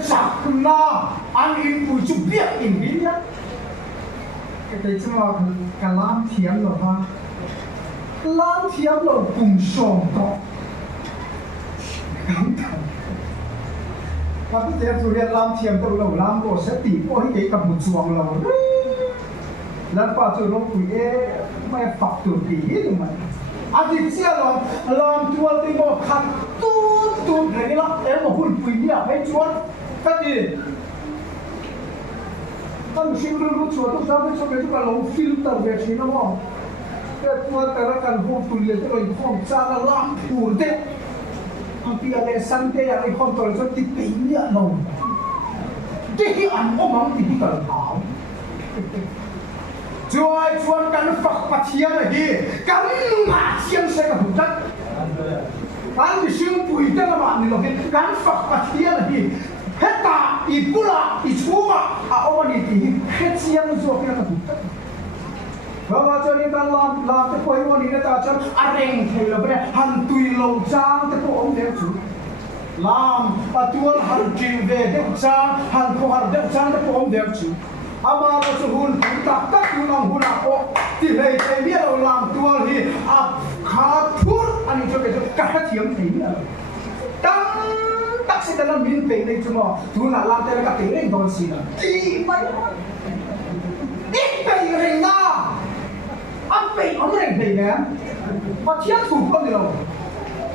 chak na an in pu chu biak in biak ke cuma kalam thiam lo ha Lam thiam lo cùng song ko. Tapi dia tu dia lam thiam tu lo lam lo seti ko hi ke kam chuang lo. Lan pa tu lo ku mai fak tu ti hi mai. Adik sia lo lam tu ti mo khat tu re la mo hun pui dia hai chuan. Tadi kan sing lu chuan tu sampai sampai tu kalau filter dia sini mo. Tua terakan hom tulis tu lagi hom cara lampur deh. Hampir ada santai yang lagi hom tulis tu tipe ini anu. Jadi an omang tipe kalau. Jual kan fak patian lagi, kan macam saya bukan. Kan disini pui dah lama ni loh, kan fak patian lagi. Heta ipula ichuma omani ti khetsiang zo kina ka Bawa cho nên ta làm cái quay môn này ta cho anh thầy là bên hàng tùy lâu trang cái bộ ông đẹp chú làm tuôn hàng trình về đẹp trang hàng khô hàng đẹp trang cái bộ ông đẹp chú ama là số hôn ta tất cả lòng hôn ô thì này thầy biết là làm tuôn thì khá thuốc anh cho cái cả thiếm thầy biết tăng tắc sẽ là miễn phí đây chú mà chú là làm thế là cái tiếng còn gì nữa thì mấy ít phí rồi na anh bị ông rèn thì nè, mà thiết thủ con gì đâu,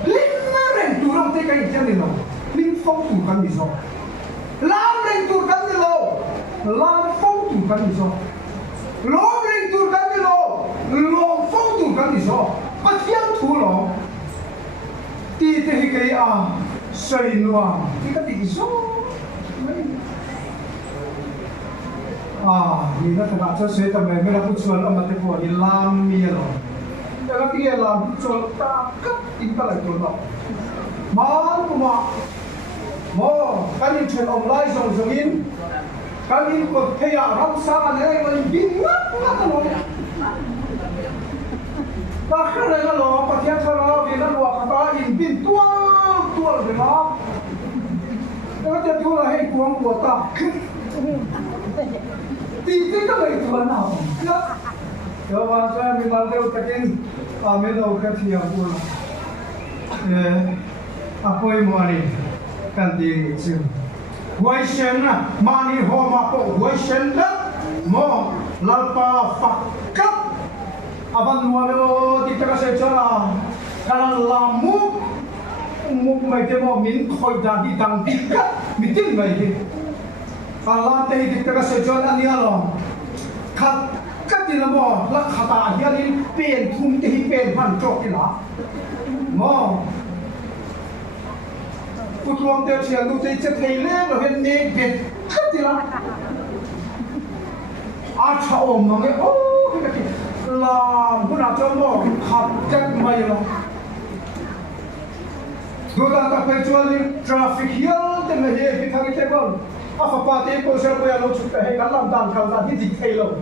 linh mà rèn thủ lòng thế cái gì gì đâu, linh phong thủ con gì sao, làm rèn thủ con gì đâu, làm phong thủ con gì sao, lom rèn thủ con gì đâu, lom phong thủ con gì sao, mà thiết thủ lòng, thì cái xây nuông, thì cái gì sao,นี่ก็ขนาดเชื่อทำไมไม่รับผู้ชวนเอามาติดหัวอิลามมีหรอแต่ก็ที่อิลามผู้ชวนตาก็อินตะเลยตัวเรามันก็มาโม่การยินเชิญออนไลน์ส่งส่งอินการยินกดขยะรับสารอะไรมันบินงัดตลอดตาข้างในก็หลอกประเทศเราบินนั่นหลอกตาอินบินตัวเลยนะแล้วจะดูอะไรให้กวงหัวตาตีที่ก็เลยตัวหนาวนะเดี๋ยวมาช่วยมีมาเร็วตะกินไม่เราแค่เที่ยวกูละพ่อยมัวนี่กันดีจริงวัยเชนนะมานี่หัวมาปกวัยเชนนะมอลาปาฟักกับบันวัวเราติดตะกันเสียจ้าการลามุกไม่ได้มอมินคอยด่าที่ดังที่กับมิติ้งไม่ได้Alam teh di tengah sejuan ni alam, kat di lama lak kata dia ni pen thum teh pen pan jok di lah, mo, putuang teh siang tu teh cetai le, lalu ni pen kat di lah, acha om nange oh kita lam pun acha mo kat kat mai lah, dua tak pejual ni traffic hilang tengah dia kita kita pun. Apa pati ko sir ko yalo chuta he kalam dan kal di dikhailo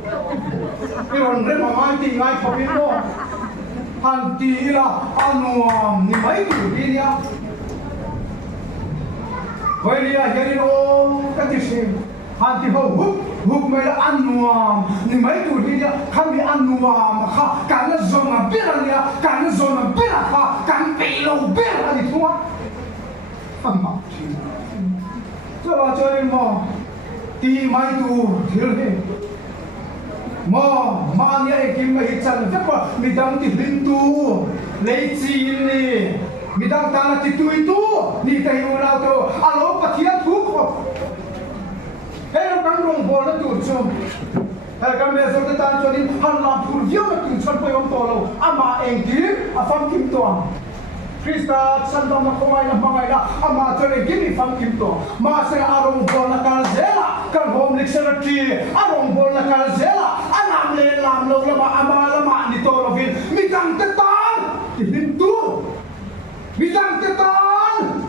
iron re mamai ti ngai khopi mo han ti la anuam ni mai tu dia voilia herin o katisi han ti ho huk mai la anuam ni mai tu dia kami anuam kha kan zona biralia kan zona biraha kan pelo bir ani tua amma cho nên mà ti mai tu thiếu thế mà nhớ kim mai chân chắc là mình đang ti linh tu lấy chi nè mình đang ta là ti tu ni tay u nào tu alo bắt thiên thuốc không hey nó đang rong bò nó tu chung hey cái mẹ rồi ta cho nên hắn làm phun nhiều nó tu chân phải ông to lâu ama anh kia phăng kim toàn Krista Santa Makomai na mga ina ama tole gini fam kimto ma se arong bol na kalzela kan home secretary arong bol na kalzela anam le lam lo la ama lama ni to lovin mitang tetan hindu mitang tetan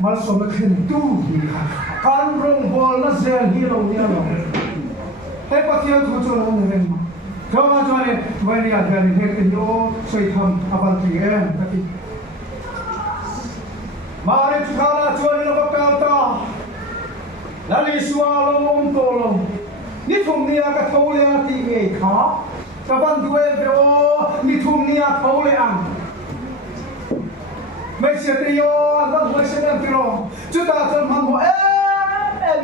mal so na hindu kan rong bol na zel hi lo ni lo he patian thu chu lo ne ma Kau macam ni, mana yang dari hati yo, saya tham apa tiga, tapi. Mari sekarang cuci lepas kata, lalu sualam tolong. Ni thum ni agak tahu le hati ni kah? Kapan dua bro, ni thum ni agak tahu le ang. Macam tu yo, agak macam tu lo. Kita macam mana?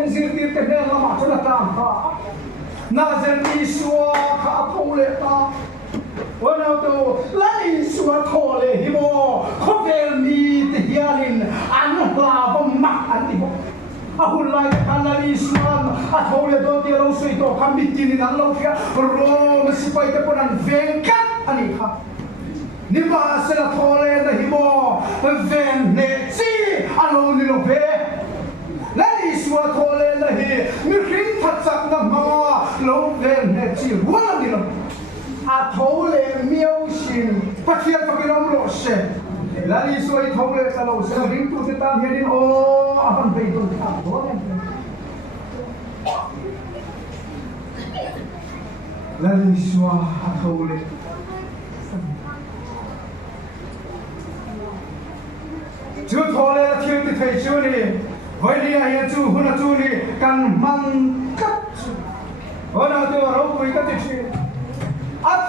Mesti kita kena lama macam apa? Nazar Iswa Kapoleta Wanauto Lai Iswa Tole Himo Kovel ni Tialin Anla Mak Antibo Ahulai Kana Iswa Atole do Tiro Suito Kambitin in Alofia Rome Sipai Ponan Venkat Anika Nipa Sela Tole the Himo Veneti Alone Love Lali suat oleh lahi, mungkin tatsak nama loven heci, wala ni lo. Atole miau sin, pakian pakiram lose, là đi xuôi thâu lệ ta lâu sẽ ring tu ta hiện đến ô anh về tu thả đó là đi xuôi thâu lệ chưa thâu lệ là thiếu thì thầy chưa đi vậy đi ai chú hôn là chú đi cần mang cắt hôn là tôi đâu quý cái chuyện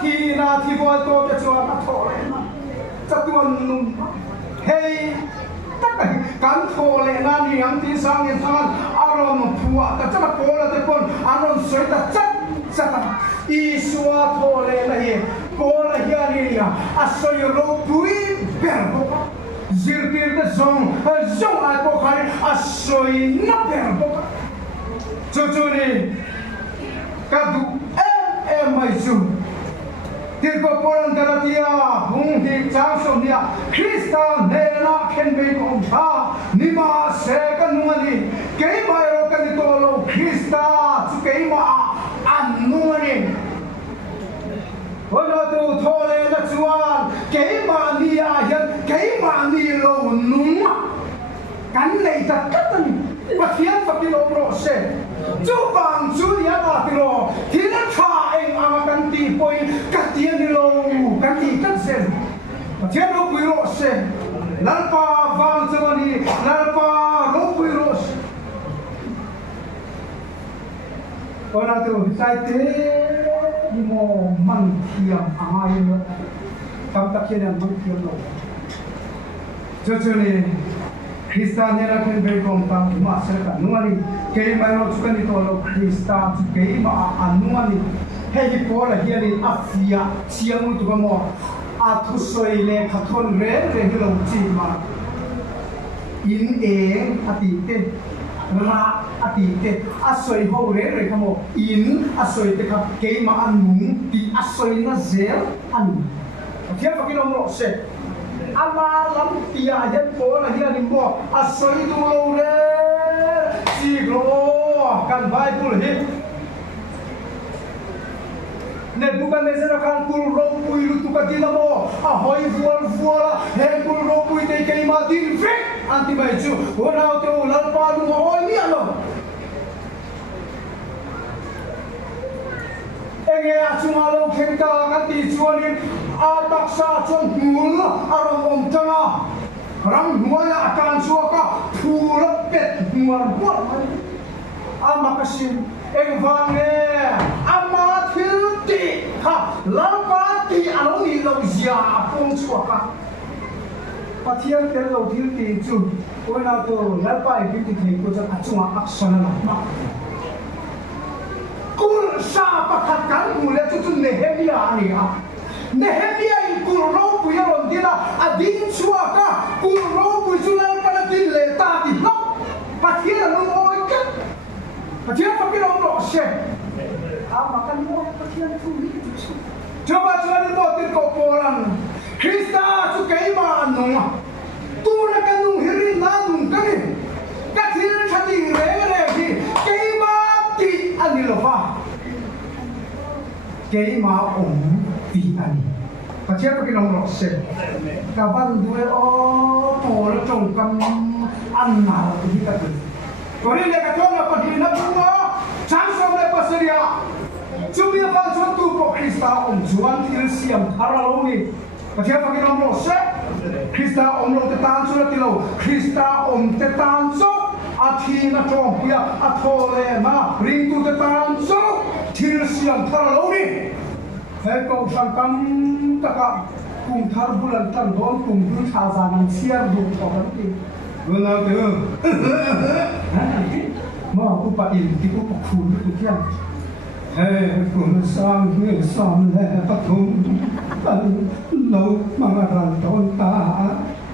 thì na thì voi to cái chỗ nó thò lên chắc tuần nung hey tất cả cán thò lên na đi ăn tí sang như thằng aron phua ta chắc là cố là cái con aron soi ta chắc là Isua thò lên này cố là hiện đi à soi rồi bui bèn bốc zirkir ta zong ai bốc hay à soi nó bèn bốc chú đi cả đủ em mày chú Tiệt có bốn Galatia hung hi trang sông nia Christa nena khen bê công tha nima se kan nuani kei mai ro kan to lo Christa chu kei ma an nuani hono tu thole na chuan kei ma ni a yan kei ma ni lo nung kan nei ta katan pathian fakilo pro se chú bằng chú ya ta tiro thì nó thà anh ama kan ti poi ka ti ni lo kan ti kan sen thiên lo quy ro sen lalpa vang chamani lalpa lo quy ro ona tu sai te ni mo mang thiam ai lo kam ta khen mang thiam lo cho ni Krista nela khen be kong ta ma sa ka nuani ke mai ro chukan ni to lo Krista chu ke ma anuani he hi ko la hi ni afia chiang tu mo a thu soi le khathon re re hi lo chi ma in eng ati te ra ati te a soi ho re re kamo in a soi te kha ke ma anung ti a soi na zel an thia pa ki lo se ama lam tia yan ko la hian in bo a soi du lo re si gro kan bible hi ne bukan ne zera kan kul ro pui lu tu ka dila mo a hoi vuala he kul ro pui te ke ma din ve anti bai chu ona to la pa lu mo oi ni alo enge a chunga lo khen ka kan ti chuanin a taksa chon mul aram om tanga ram nuaya akan suaka phula pet muar bot amakasin eng vange ama thilti ha lalpati alo ni lo zia apong suaka pathian tel lo thilti chu oina to lalpai binti thei ko cha achunga aksana ma kul sa pakhat kan mule chu nehemia ani a nehemia in kul ro pu ya ron dina adin chuaka kul ro pu chulan kana din le ta ti no pathian no oi ka pathian pa kilo ro she a makan mo pathian tu ni chu coba chuan mo tin ko poran Krista chu kai ma no tu na kanung hirin na nung kani ka thil thati re re ki kai ma ti anilo fa kai ma ti ani pathian pa kilo ro she ka ban duwe o to lo chong kam an na ti ka tu Kori le katona pati na bunga chansom le pasaria chumia ba chon tu po Krista juan thil siam tharaloni pathian pa kilo ro she Krista lo te tan chu ti lo Krista te tan chu athi na chong pia athole ma ring tu te tan chu thil siam tharaloni he ko sankam taka kum thar bulan tan don kum du tha zanan siar du to kan ti guna tu ma ku pa in ti ku khun tu kian he kun sang ni sam le pa thum tan lo ma ran ton ta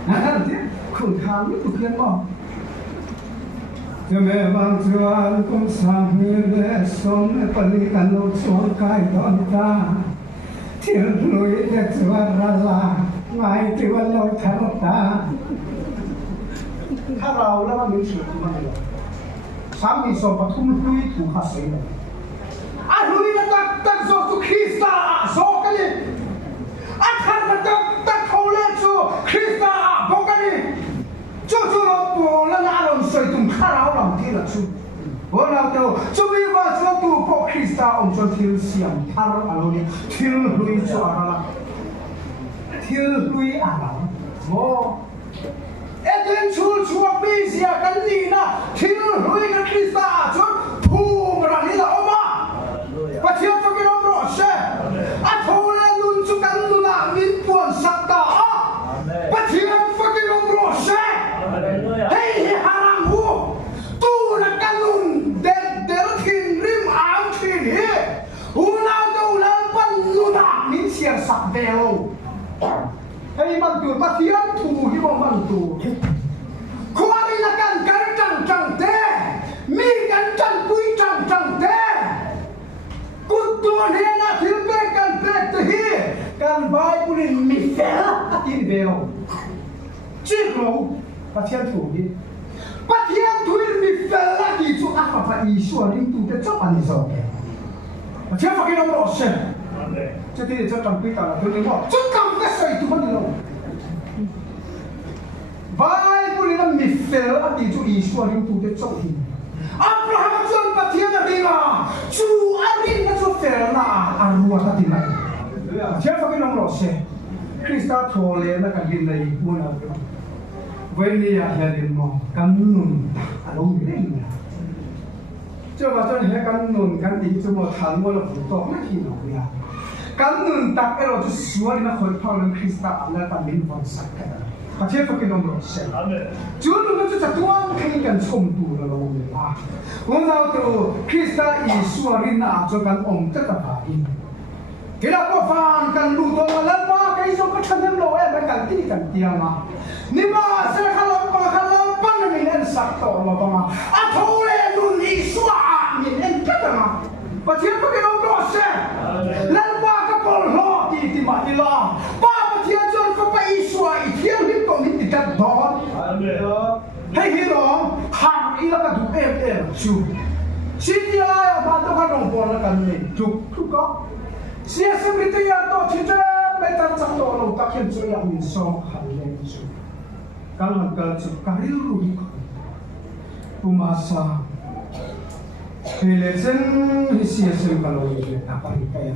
na ti khun khang tu kian maจะแม่บางจวนคงสามมือและสมปนิกันโลสวงกายตอนตาเที่ยวลุยเด็กสวรรลาไม่ที่ว่าเราทำตาถ้าเราแล้วมันมีสุดมันเลยสามีสมปทุมลุยถูกหัสเลยอาลุยนักตักโซตุคริสตาโซกันเลยอาท่านนักตักเขาเล่นโซคริสตา là chú bữa nào đâu chú bị vào chú tu có Christa ông cho thiếu xiêm thar alo đi thiếu lui cho à thiếu lui à mo Eden chul chuak bi zia kan ni na thil hui kan Krista chun thu ra ni la oma pathian fakin om ro she a thole nun chu kan nu na min pon sakta pathian fakin om ro she hei haram hu tu na kan nun der thin rim am thin he una do lan pan nu na min siar sak velo hei man tu pathian thu hi bom man tu khoa đi là can trăng te mi can trăng quý trăng te cút tuôn he na thiếu pe can te hi can bai punin mi fel in veo chiếc lầu pathian thu đi pathian thu mi fel la ki chu a pa isu ring tu te chop ani zo pathian fa ki no ro se cho thì cho trăng quý ta là tôi nói chút cầm cái sợi tu phân lâu vai puli nam mifel ati chu Isu ring tu te chok hin Abraham chon pathian na ringa chu arin na chu fel na arua ta tin nai che fa ki nam ro se Krista thole na kan din nei mun a venia hian mo kan nun along ring cho ba cho he kan nun kan ti chu mo than mo la pu to na ki no ya kan nun tak ero chu suari na khoi phang nam Krista ala ta min von sak ka pathian fa ki nom ro se chu nu chu cha tuang thei kan chom tu la lo ni a wong nào tu Krista Isu rin na cho kan om ta ta ba in kila ko fan kan lu to la ba kai so ka than lo e ba kan ti kan tiang a ni ma se khala pa na min en sak to lo ba ma a thole nun Isu a min en ka ta ma pathian fa ki nom ro se lan ba ka pol ho ti ma ti la pa pathian chon fa pa Isu a i thiam ni to ni ti ka don hei hi long ham i la ka du em chu sin ya ba to ka rong pon la kan ni tu ko sia sembrito ya to chita betan chak to lo ta khem chu ya min so han le chu kal han kal chu ka ri ru ni pumasa hele chen hi sia sem ka lo ni ta pa ri ka ya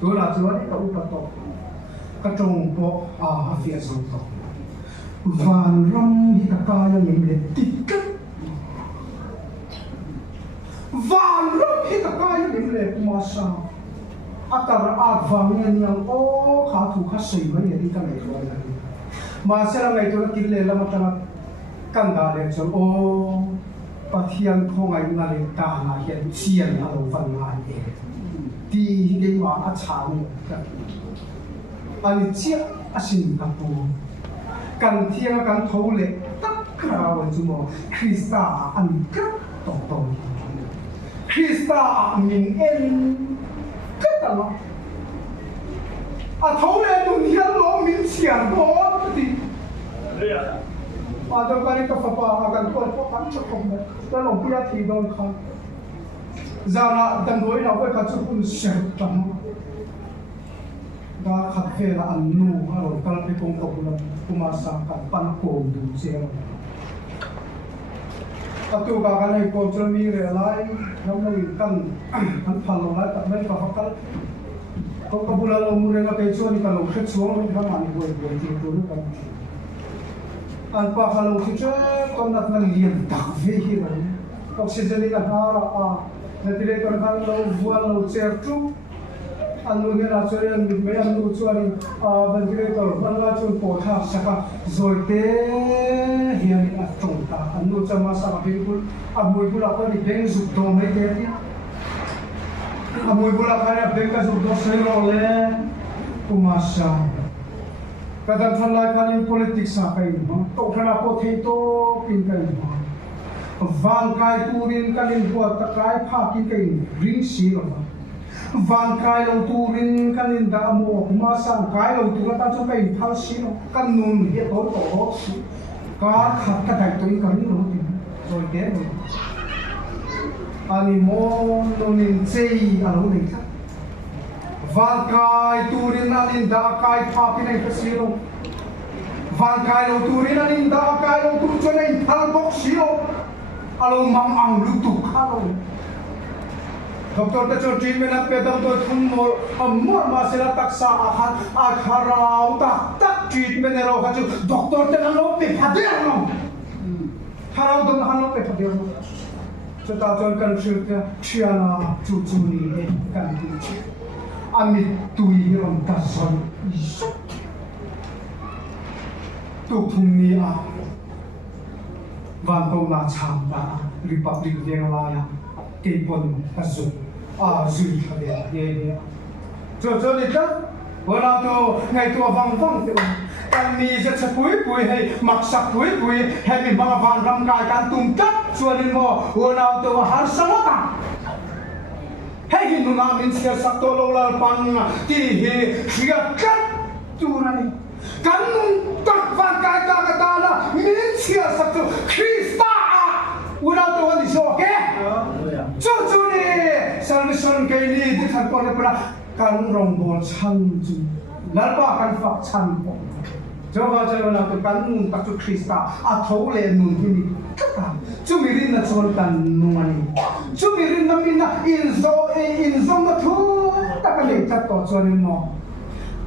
to la chu ni ka u pa to ka tong po a afia so to van ram hi ka ka ya min le tik van ram hi ka ka ya min le pumasa atar avang yan yang o khatu khasei mai ni ka nei ro na ma se la ngai to ki le la ma ta kan da le chon o pathian khongai na le ta na hian chian a lo van na e ti hi wa a cha ni ani chia asin ka pu kan thiang kan tho le tak kra wa chu mo Krista an ka to Krista min en cái đó à thấu lên tụi hiền lo mình xiên đó thì à cho cái cái pháp à cái con có ăn cho không đấy cái lòng bia thì đâu không giờ là đằng đối nào với cái chút cũng sẹp tầm đã khát phê là ăn nu hay là cái cái công cụ là cũng mà sang cái pan cổ đủ xe à tụi cái này còn cho mình để lại năm nay cần ăn phalo lại tập mấy cái pháp có bula lo mure la kai chuan ka lo khet chuang lo ba mani boi ti tu lu kan an pa khalo chi che kon nat na lian tak ve hi ba oxygen ni ka ha ra a ventilator kan lo vuan lo cher tu an lo ne la chuan me an lu chuan a ventilator ban la chuan po tha saka zoi te hian a tong ta an lu chama sa ka bilkul a moi bula ko ni beng zu to mai te ti amoi bula kaya bengka subdo sero le kumasa kadang thalai kanin politics sa kai no to khana ko thei to pin kai no van kai turin kanin buat takai pha kin kai ring si no van kai lo turin kanin da mo kumasa kai lo tu ta chu kai phal si no kan nun he to si ka khat ka dai to in kan no tin rồi thế rồi ani mo nonin chei alo nei kha van kai turin anin da kai pha pi nei ka silo van kai lo turin anin da kai lo tu cho nei thal bok silo alo mang ang lutu khalo doctor ta cho treatment at pedam to thum mor ma sela taksa akharau tak treatment ero ka chu doctor te lo pe phade no harau dong han lo pe phade no cho ta chon kan chu ta chiana chu ni kan ti amit tui ron ta son tu thum ni a van tong na cham ta republic deng la ya ke pon azu zui khade ye cho ni ta wala to ngai to vang te kan mi je chapui hay mak sak pui hay mi ma van ram kai kan tum tat chuanin mo wala to har samata hay hin na min sia sak to lo la pan ti he sia kat tu na ni kan nun tak van kai ta la min sia sak to krista wala to wa ni so ke chu ni salvation ke ni ti than ko le pra kan rong bol chan chu lalpa kan fak chan po Java wala to kan nun tak chu krista a tho le nun ni chu mi rin na chon kan nu mani chu mi rin na min na in zo na thu ta ka le chat to chon mo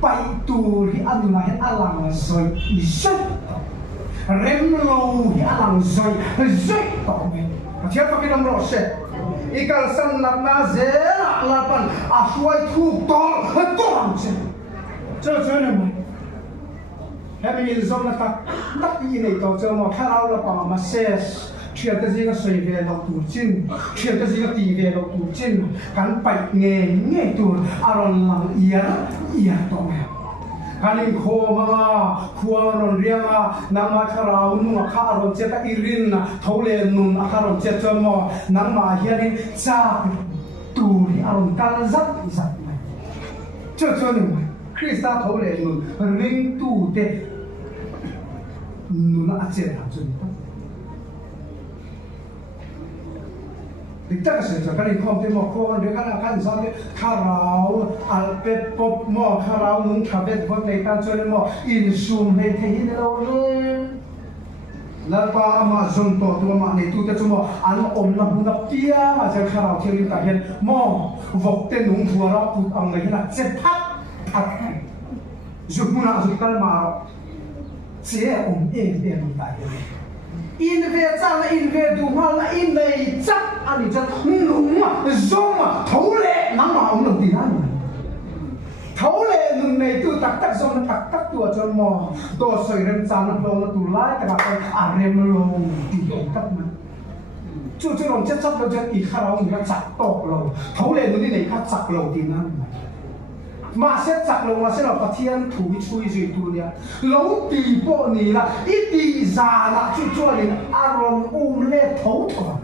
pai tu ri an la het alang soi I sat rem lo hi alang soi to me chia pa kinam ro se ikal san nak na zela lapan aswai thu tol ham se cho ne mo Happy in zone tak i nei to cho mo kharau la pa ma ses chia ta ji ga soi ve lo tu chin chia ta ji ga ti ve lo tu chin kan pai nge tu aron lang ia to me kanin kho ma khuang ron rianga nang ma kharau nu kha aron che ta irin na thole nun akharon che cho mo nang ma hianin cha tu ri aron kal zat izat mai cho ni Krista thole nun ring tu te nuna acer ha chu dikta ka se ka ni khom te mo khon de ka kan sa te kharau al pe pop mo kharau nun khabet bot nei ta chu mo in sum he the hin lo la pa ma zon to ma nei tu te chu mo an om na bu na pia ma cha kharau theli ta hen mo vok te nung thuara put ang nei na che phat Jumuna azukal ma chế em tại in về cha là in về đủ hoa là in này chắc anh chắc nung mà zoom mà thấu lệ nắng mà ông đồng tiền anh thấu lệ nung này tu tắc tắc zoom nó tắc tua cho mò to sợi rem cha nó lâu nó tu lái cái bạn rem lâu thì ông cắt mà chú lòng chết đâu chết ít khá lâu người ta chặt tóc lâu thấu lệ nung này khá chặt lâu tiền anh mà sẽ chặt lâu mà sẽ là phát thiên thủ chui gì tu nhá lâu tì bộ nì là ít tì già là chú cho đến aron lê thấu thoảng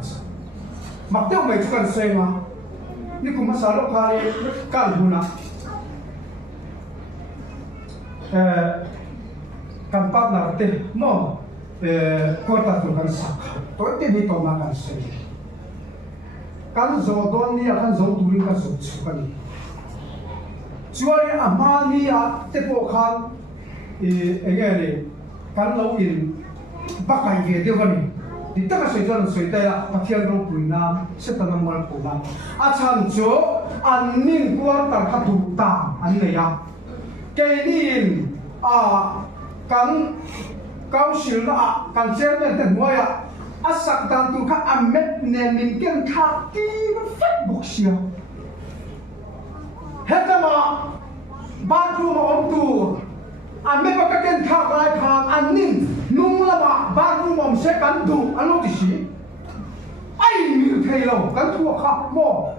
mặc tiêu mày chú cần xoay mà như cũng mà sao lúc khai cản hùn à cản bắt nạp tiền mò coi ta tụi cần sạc tối tiền đi tàu mà cần xoay cản gió đón đi cản gió tu đi cản gió chú cần Chuan amani a tepo khan engene kan lo in bakai ve devani ti taka sejan soita la pathian ro puina setanam mal pula a chan cho an nin kwar tar kha tu ta an ne ya kenin a kan council na kan chairman te moya asak dan tu kha amet ne min ken kha ti Facebook sia Hetama bathroom om tu ame bakaken thak lai khang anin nung lama bathroom om se kan du alo ti si ai mi thailo kan thu kha mo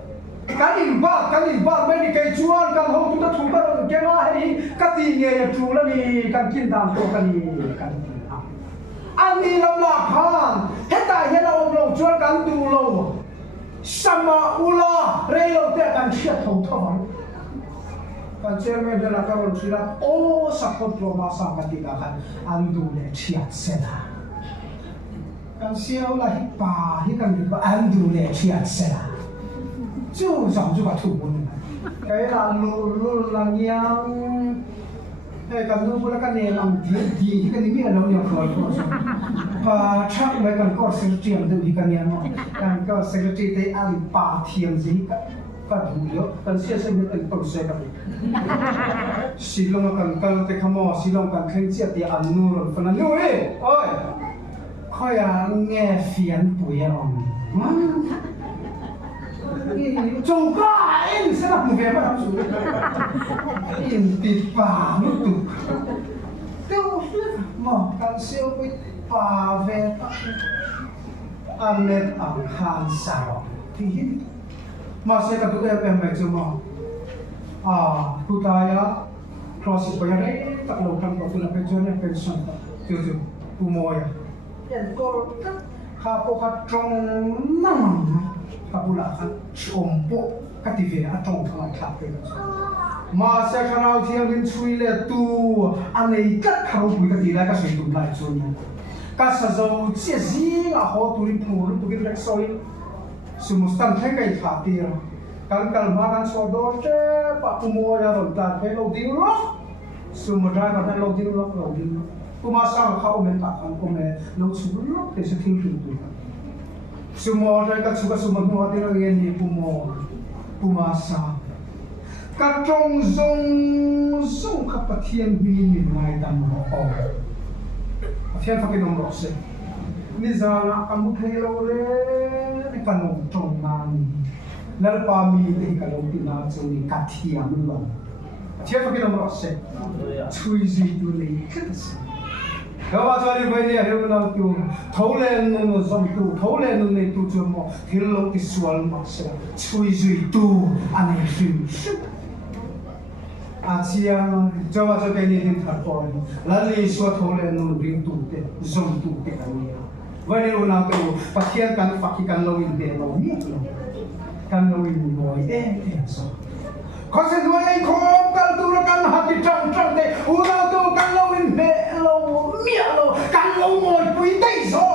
kan in ba medical chuan kan ho tu ta thu ka ron ke ma hi ka ti nge ya thu la ni kan kin dam to kan ni kan ani lam la khan heta hena om lo chuan kan du lo sama ula reilo te kan chia thau thau kan chairman de la karon sila o support lo ma sa ka ti ka kan andu le chiat sela kan siao la hi pa hi kan bi ba andu le chiat sela chu zong chu ka thu mun kai la lu lang yang kan nu pula kan ne am di kan ni lo ni khol ko pa chak mai kan ko secretary am du kan ya no kan ko secretary te ali pa thiam ji ka du yo kan sia se me kan to se ka silong kan kan te khamo silong kan khen chia ti an nu ron fan nu e oi khoi a nghe phiền bùi om trông có em sẽ làm một việc mà em bị bà mất tụ tiêu mà càng siêu bị bà về anh nên ăn hàng sao thì mà sẽ gặp tụi em mẹ chưa mà tụi ta ya cross bây giờ đấy các lâu trong tụi nó phải cho nên phải xong tiêu tiêu tụi mồi em có khá bộ khá trong năm kapula kan chompo kative atong thang thlap pe ma sa khanau thiang in chui le tu anei kat khau pui ka ti la ka sei tu lai chun ka sa zo che zi a ho tu ri pu ru tu ki rek soi sumustan thai kai tha ti ra kan kal ma kan so do che pa pu mo ya ron ta pe lo ding lo sumudra ka lo ding lo ding tu ma sa khau men ta kan ko me lo chu lo te se thing tu semua orang kat suka semua hati orang ini pumasa. Katong zong kapatian bini ngai dan roh. Patian pakai nomor se. Ni zana kamu thelo le ni kanong tong nan. Lal pami ni kalau tina cuni katiam lo. Patian pakai nomor se. Chui zi tu le kat. Kalau macam ni ada orang tu, thaulen nung zom tu, thaulen nung ni tu cuma hilang isual masa, cui tu, aneh sih. Asia, jauh macam ni di terpon, lalu isual thaulen nung ring tu te, zom tu te kami. Wali orang tu, pasien kan pakikan lawin dia lawin, kan lawin boy, so. Kasi dua yang kau kalau tu kan hati cang deh, orang tu kan lawin lo mialo kan lo ngồi quý tây so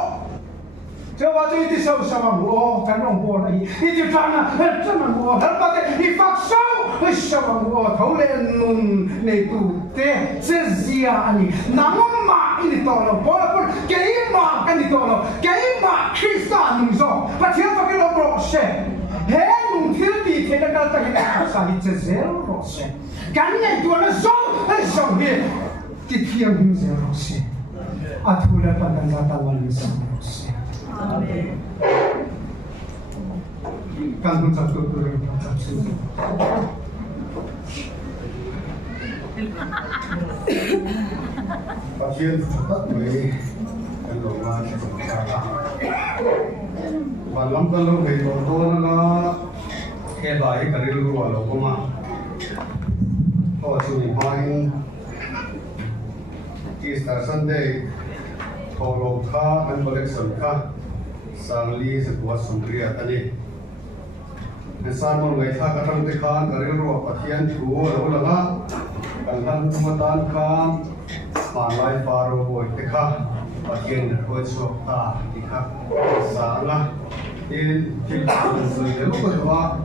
cho vào tôi đi sâu sâu mà mua kan ông mua này đi trăng à chân mà mua hết bao nhiêu đi phát sâu sâu mà mua thấu lên nung này tụ te sẽ gì anh nắng mà đi to lo bỏ lo cái mà cái đi to lo cái mà Christian nung so và thiếu phải cái lo bro xe hết nung thiếu thì thế là cái cái sao đi chơi zero bro xe cái này tôi nó sâu đi Tiang him zerose, athula padan jata wali zerose. Kan pun satu turun satu. Pasien tak boleh keluar sekarang. Malam kalau bertonton na hebai keril walau cuma. Oh cuma main Easter Sunday, kalau kah dan collection kah, sangli sebuah sumber tadi. Nesar mulai kah katang tekan kerja ruang patian dua lalu lah, kantan kumatan kah, malai paru boy tekah, patian boy suka tekah, sangat ini kita sudah lupa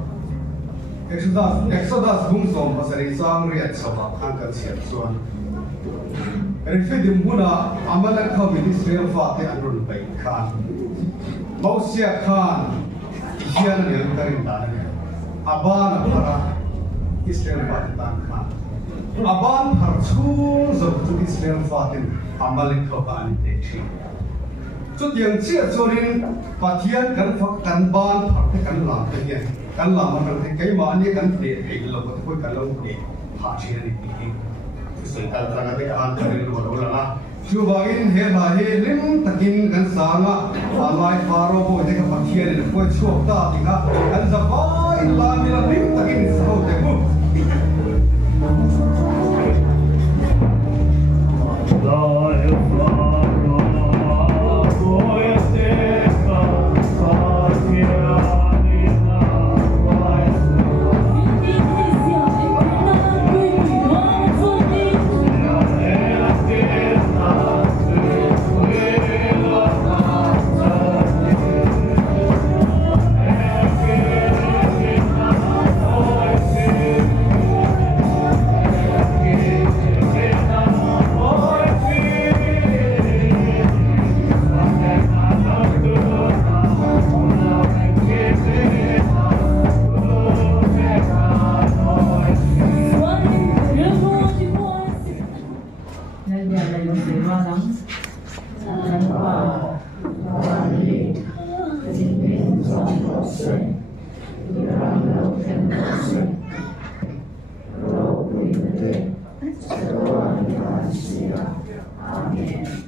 Exodus bungsom pasal isang riat sebab angkat siap suan. Refidim muna amalan kau di Israel fatih anrun baik kan, Mausia kan, Isian yang tarin tanah, Aban para Israel fatih kan, Aban harus zat Israel fatih amalan kau kan itu. Jut yang cia sorin patian kan ban fatih kan lam tanya, kan lam kan tanya mana kan deh, kalau betul kalau deh, hasil ini. Sekal sangat dekat dari luar ulama. Cubagin hebahe lim takin kan sama alai faro bo deka patian ni bo chokta tika kan zabai la mila lim takin sao tebu